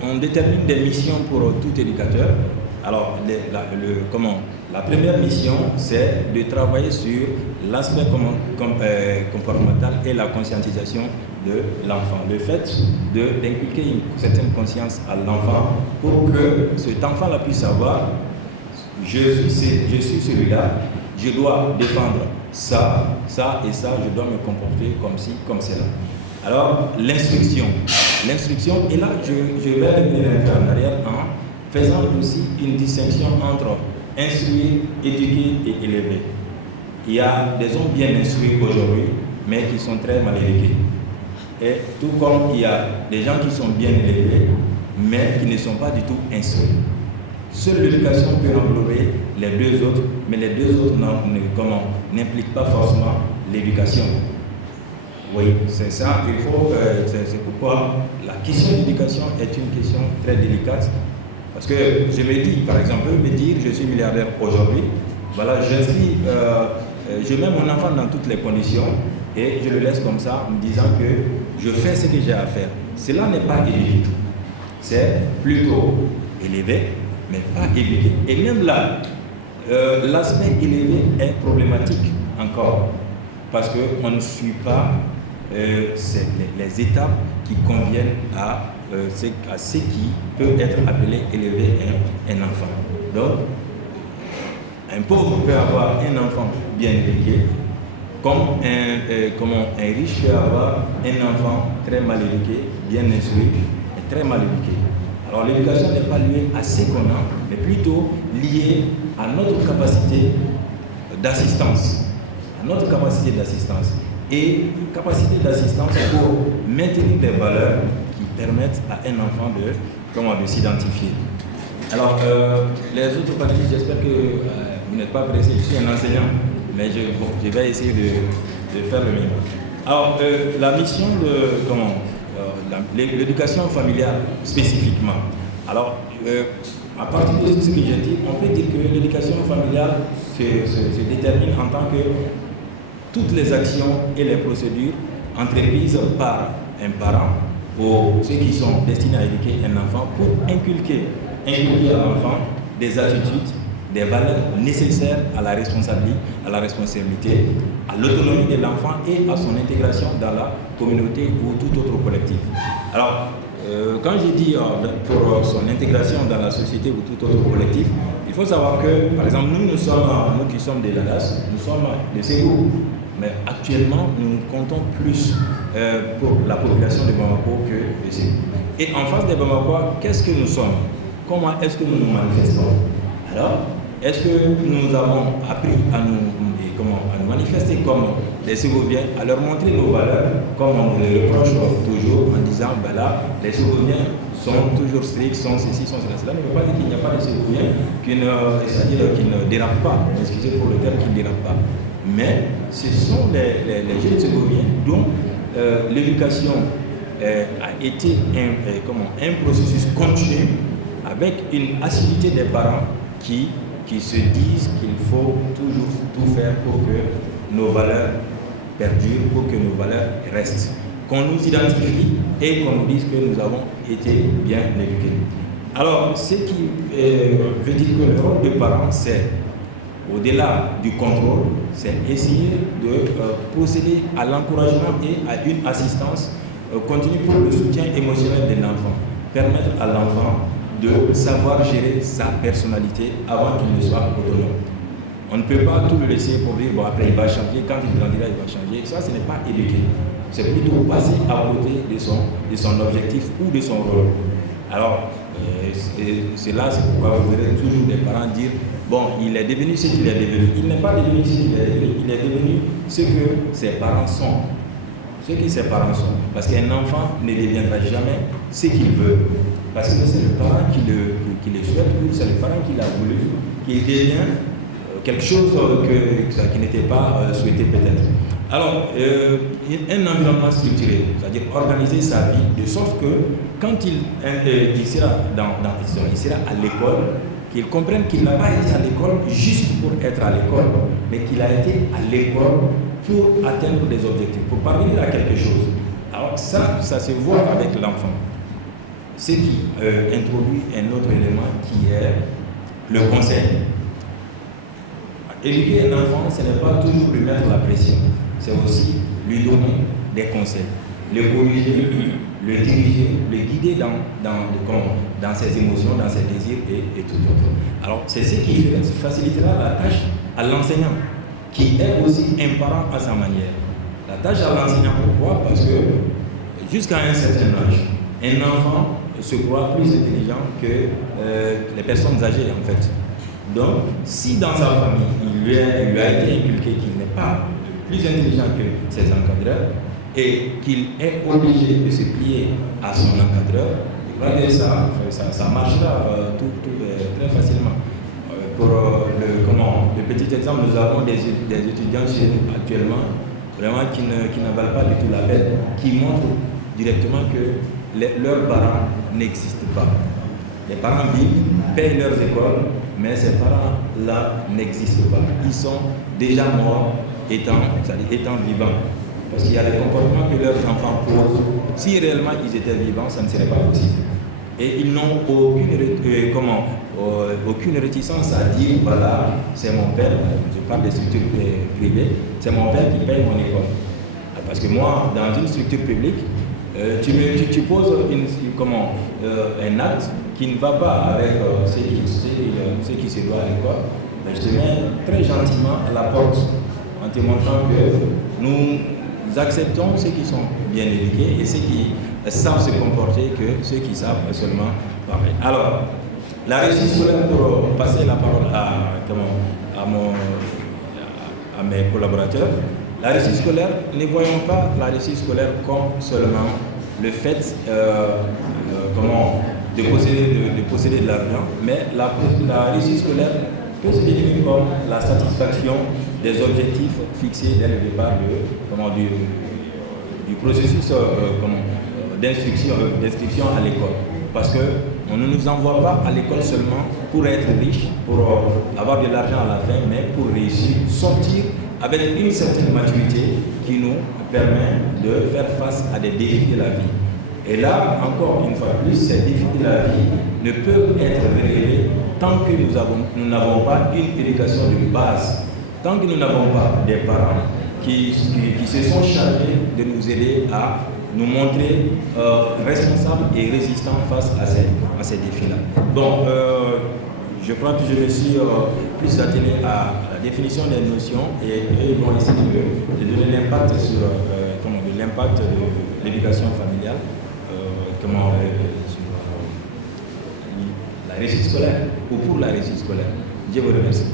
qu'on détermine des missions pour tout éducateur. Alors, la première mission, c'est de travailler sur l'aspect comportemental et la conscientisation de l'enfant. Le fait d'inculquer une certaine conscience à l'enfant pour que cet enfant-là puisse savoir je suis celui-là, je dois défendre ça, ça et ça, je dois me comporter comme ci, comme cela. Alors, l'instruction, et là, je vais revenir un peu en arrière en faisant aussi une distinction entre instruire, éduquer et élever. Il y a des hommes bien instruits aujourd'hui, mais qui sont très mal éduqués. Et tout comme il y a des gens qui sont bien élevés, mais qui ne sont pas du tout instruits. Seule l'éducation peut englober les deux autres, mais les deux autres n'impliquent pas forcément l'éducation. Oui, c'est ça, c'est pourquoi la question d'éducation est une question très délicate. Parce que je me dis, par exemple, je suis milliardaire aujourd'hui, voilà, je mets mon enfant dans toutes les conditions et je le laisse comme ça en me disant que je fais ce que j'ai à faire. Cela n'est pas éduqué, c'est plutôt élevé, mais pas éduqué. Et même là, l'aspect élevé est problématique encore, parce qu'on ne suit pas les étapes qui conviennent à ce qui peut être appelé élever un enfant. Donc, un pauvre peut avoir un enfant bien éduqué, comme un riche peut avoir un enfant très mal éduqué, bien instruit et très mal éduqué. Alors l'éducation n'est pas liée à ce qu'on a, mais plutôt liée à notre capacité d'assistance. Et capacité d'assistance pour maintenir des valeurs qui permettent à un enfant de s'identifier. Alors, les autres panélistes, j'espère que vous n'êtes pas pressés. Je suis un enseignant, mais je vais essayer de faire le mieux. Alors, la mission de l'éducation familiale spécifiquement. Alors, à partir de ce que j'ai dit, on peut dire que l'éducation familiale se détermine en tant que toutes les actions et les procédures entreprises par un parent ou ceux qui sont destinés à éduquer un enfant pour inculquer à l'enfant des attitudes, des valeurs nécessaires à la responsabilité, à l'autonomie de l'enfant et à son intégration dans la communauté ou tout autre collectif. Alors, quand je dis pour son intégration dans la société ou tout autre collectif, il faut savoir que, par exemple, nous qui sommes des LADAS, nous sommes des Ségou, mais actuellement, nous comptons plus pour la population de Bamako que de Ségou. Et en face des Bamakois, qu'est-ce que nous sommes? Comment est-ce que nous nous manifestons? Alors, est-ce que nous avons appris à nous manifester comme les Ségoviens, à leur montrer nos valeurs, comme on nous les reproche toujours en disant, ben là, les Ségoviens sont toujours stricts, sont ceci, sont cela. Cela ne veut pas dire qu'il n'y a pas de Ségoviens qui ne dérapent pas, excusez pour le terme, qui ne dérapent pas. Mais ce sont les jeunes Ségoviens dont l'éducation a été un processus continu avec une assiduité des parents qui se disent qu'il faut toujours tout faire pour que nos valeurs perdurent, pour que nos valeurs restent. Qu'on nous identifie et qu'on nous dise que nous avons été bien éduqués. Alors, ce qui veut dire que le rôle des parents, c'est, au-delà du contrôle, c'est essayer de procéder à l'encouragement et à une assistance continue pour le soutien émotionnel de l'enfant. Permettre à l'enfant de savoir gérer sa personnalité avant qu'il ne soit autonome. On ne peut pas tout le laisser pour dire, bon après il va changer, quand il grandira il va changer. Ça, ce n'est pas éduquer. C'est plutôt passer à côté de son objectif ou de son rôle. Alors, c'est là, c'est pourquoi vous verrez toujours des parents dire, bon, il est devenu ce qu'il est devenu. Il n'est pas devenu ce qu'il est devenu, il est devenu ce que ses parents sont. Ce que ses parents sont. Parce qu'un enfant ne deviendra jamais ce qu'il veut. Parce que c'est le parent qui le souhaite, ou c'est le parent qui l'a voulu, qu'il devient quelque chose qui n'était pas souhaité peut-être. Alors, un environnement structuré, c'est-à-dire organiser sa vie de sorte que quand il sera à l'école, qu'il comprenne qu'il n'a pas été à l'école juste pour être à l'école, mais qu'il a été à l'école pour atteindre des objectifs, pour parvenir à quelque chose. Alors ça se voit avec l'enfant. Ce qui introduit un autre élément qui est le conseil. Éduquer un enfant, ce n'est pas toujours lui mettre la pression, c'est aussi lui donner des conseils, le corriger, le diriger, le guider dans ses émotions, dans ses désirs et tout autre. Alors c'est ce qui facilitera la tâche à l'enseignant, qui est aussi un parent à sa manière. La tâche à l'enseignant, pourquoi? Parce que jusqu'à un certain âge, un enfant se croit plus intelligent que les personnes âgées en fait. Donc, si dans sa famille, il lui a été inculqué qu'il n'est pas plus intelligent que ses encadreurs et qu'il est obligé de se plier à son encadreur, ça marchera très facilement. Pour le petit exemple, nous avons des étudiants chez nous actuellement vraiment qui ne valent pas du tout la peine, qui montrent directement que leurs parents n'existent pas. Les parents vivent, payent leurs écoles, mais ces parents-là n'existent pas. Ils sont déjà morts étant vivants. Parce qu'il y a des comportements que leurs enfants posent. Si réellement ils étaient vivants, ça ne serait pas possible. Et ils n'ont aucune réticence à dire, voilà, c'est mon père, je parle des structures privées, c'est mon père qui paye mon école. Parce que moi, dans une structure publique, tu poses un acte qui ne va pas avec ce qui se doit à l'école. Je te mets très gentiment à la porte en te montrant que nous acceptons ceux qui sont bien éduqués et ceux qui savent se comporter que ceux qui savent seulement parler. Alors, la réussite scolaire, pour passer la parole à mes collaborateurs, la réussite scolaire, ne voyons pas la réussite scolaire comme seulement le fait de posséder de l'argent, mais la réussite scolaire peut se définir comme la satisfaction des objectifs fixés dès le départ du processus d'inscription à l'école. Parce qu'on ne nous envoie pas à l'école seulement pour être riche, pour avoir de l'argent à la fin, mais pour réussir, sortir avec une certaine maturité qui nous permet de faire face à des défis de la vie. Et là, encore une fois plus, ces défis de la vie ne peuvent être relevés tant que nous n'avons pas une éducation de base, tant que nous n'avons pas des parents qui se sont chargés de nous aider à nous montrer responsables et résistants face à ces défis-là. Donc, je crois que je me suis plus attelé à la définition des notions et ils vont essayer de donner l'impact sur l'impact de l'éducation familiale, sur la réussite scolaire ou pour la réussite scolaire. Je vous remercie.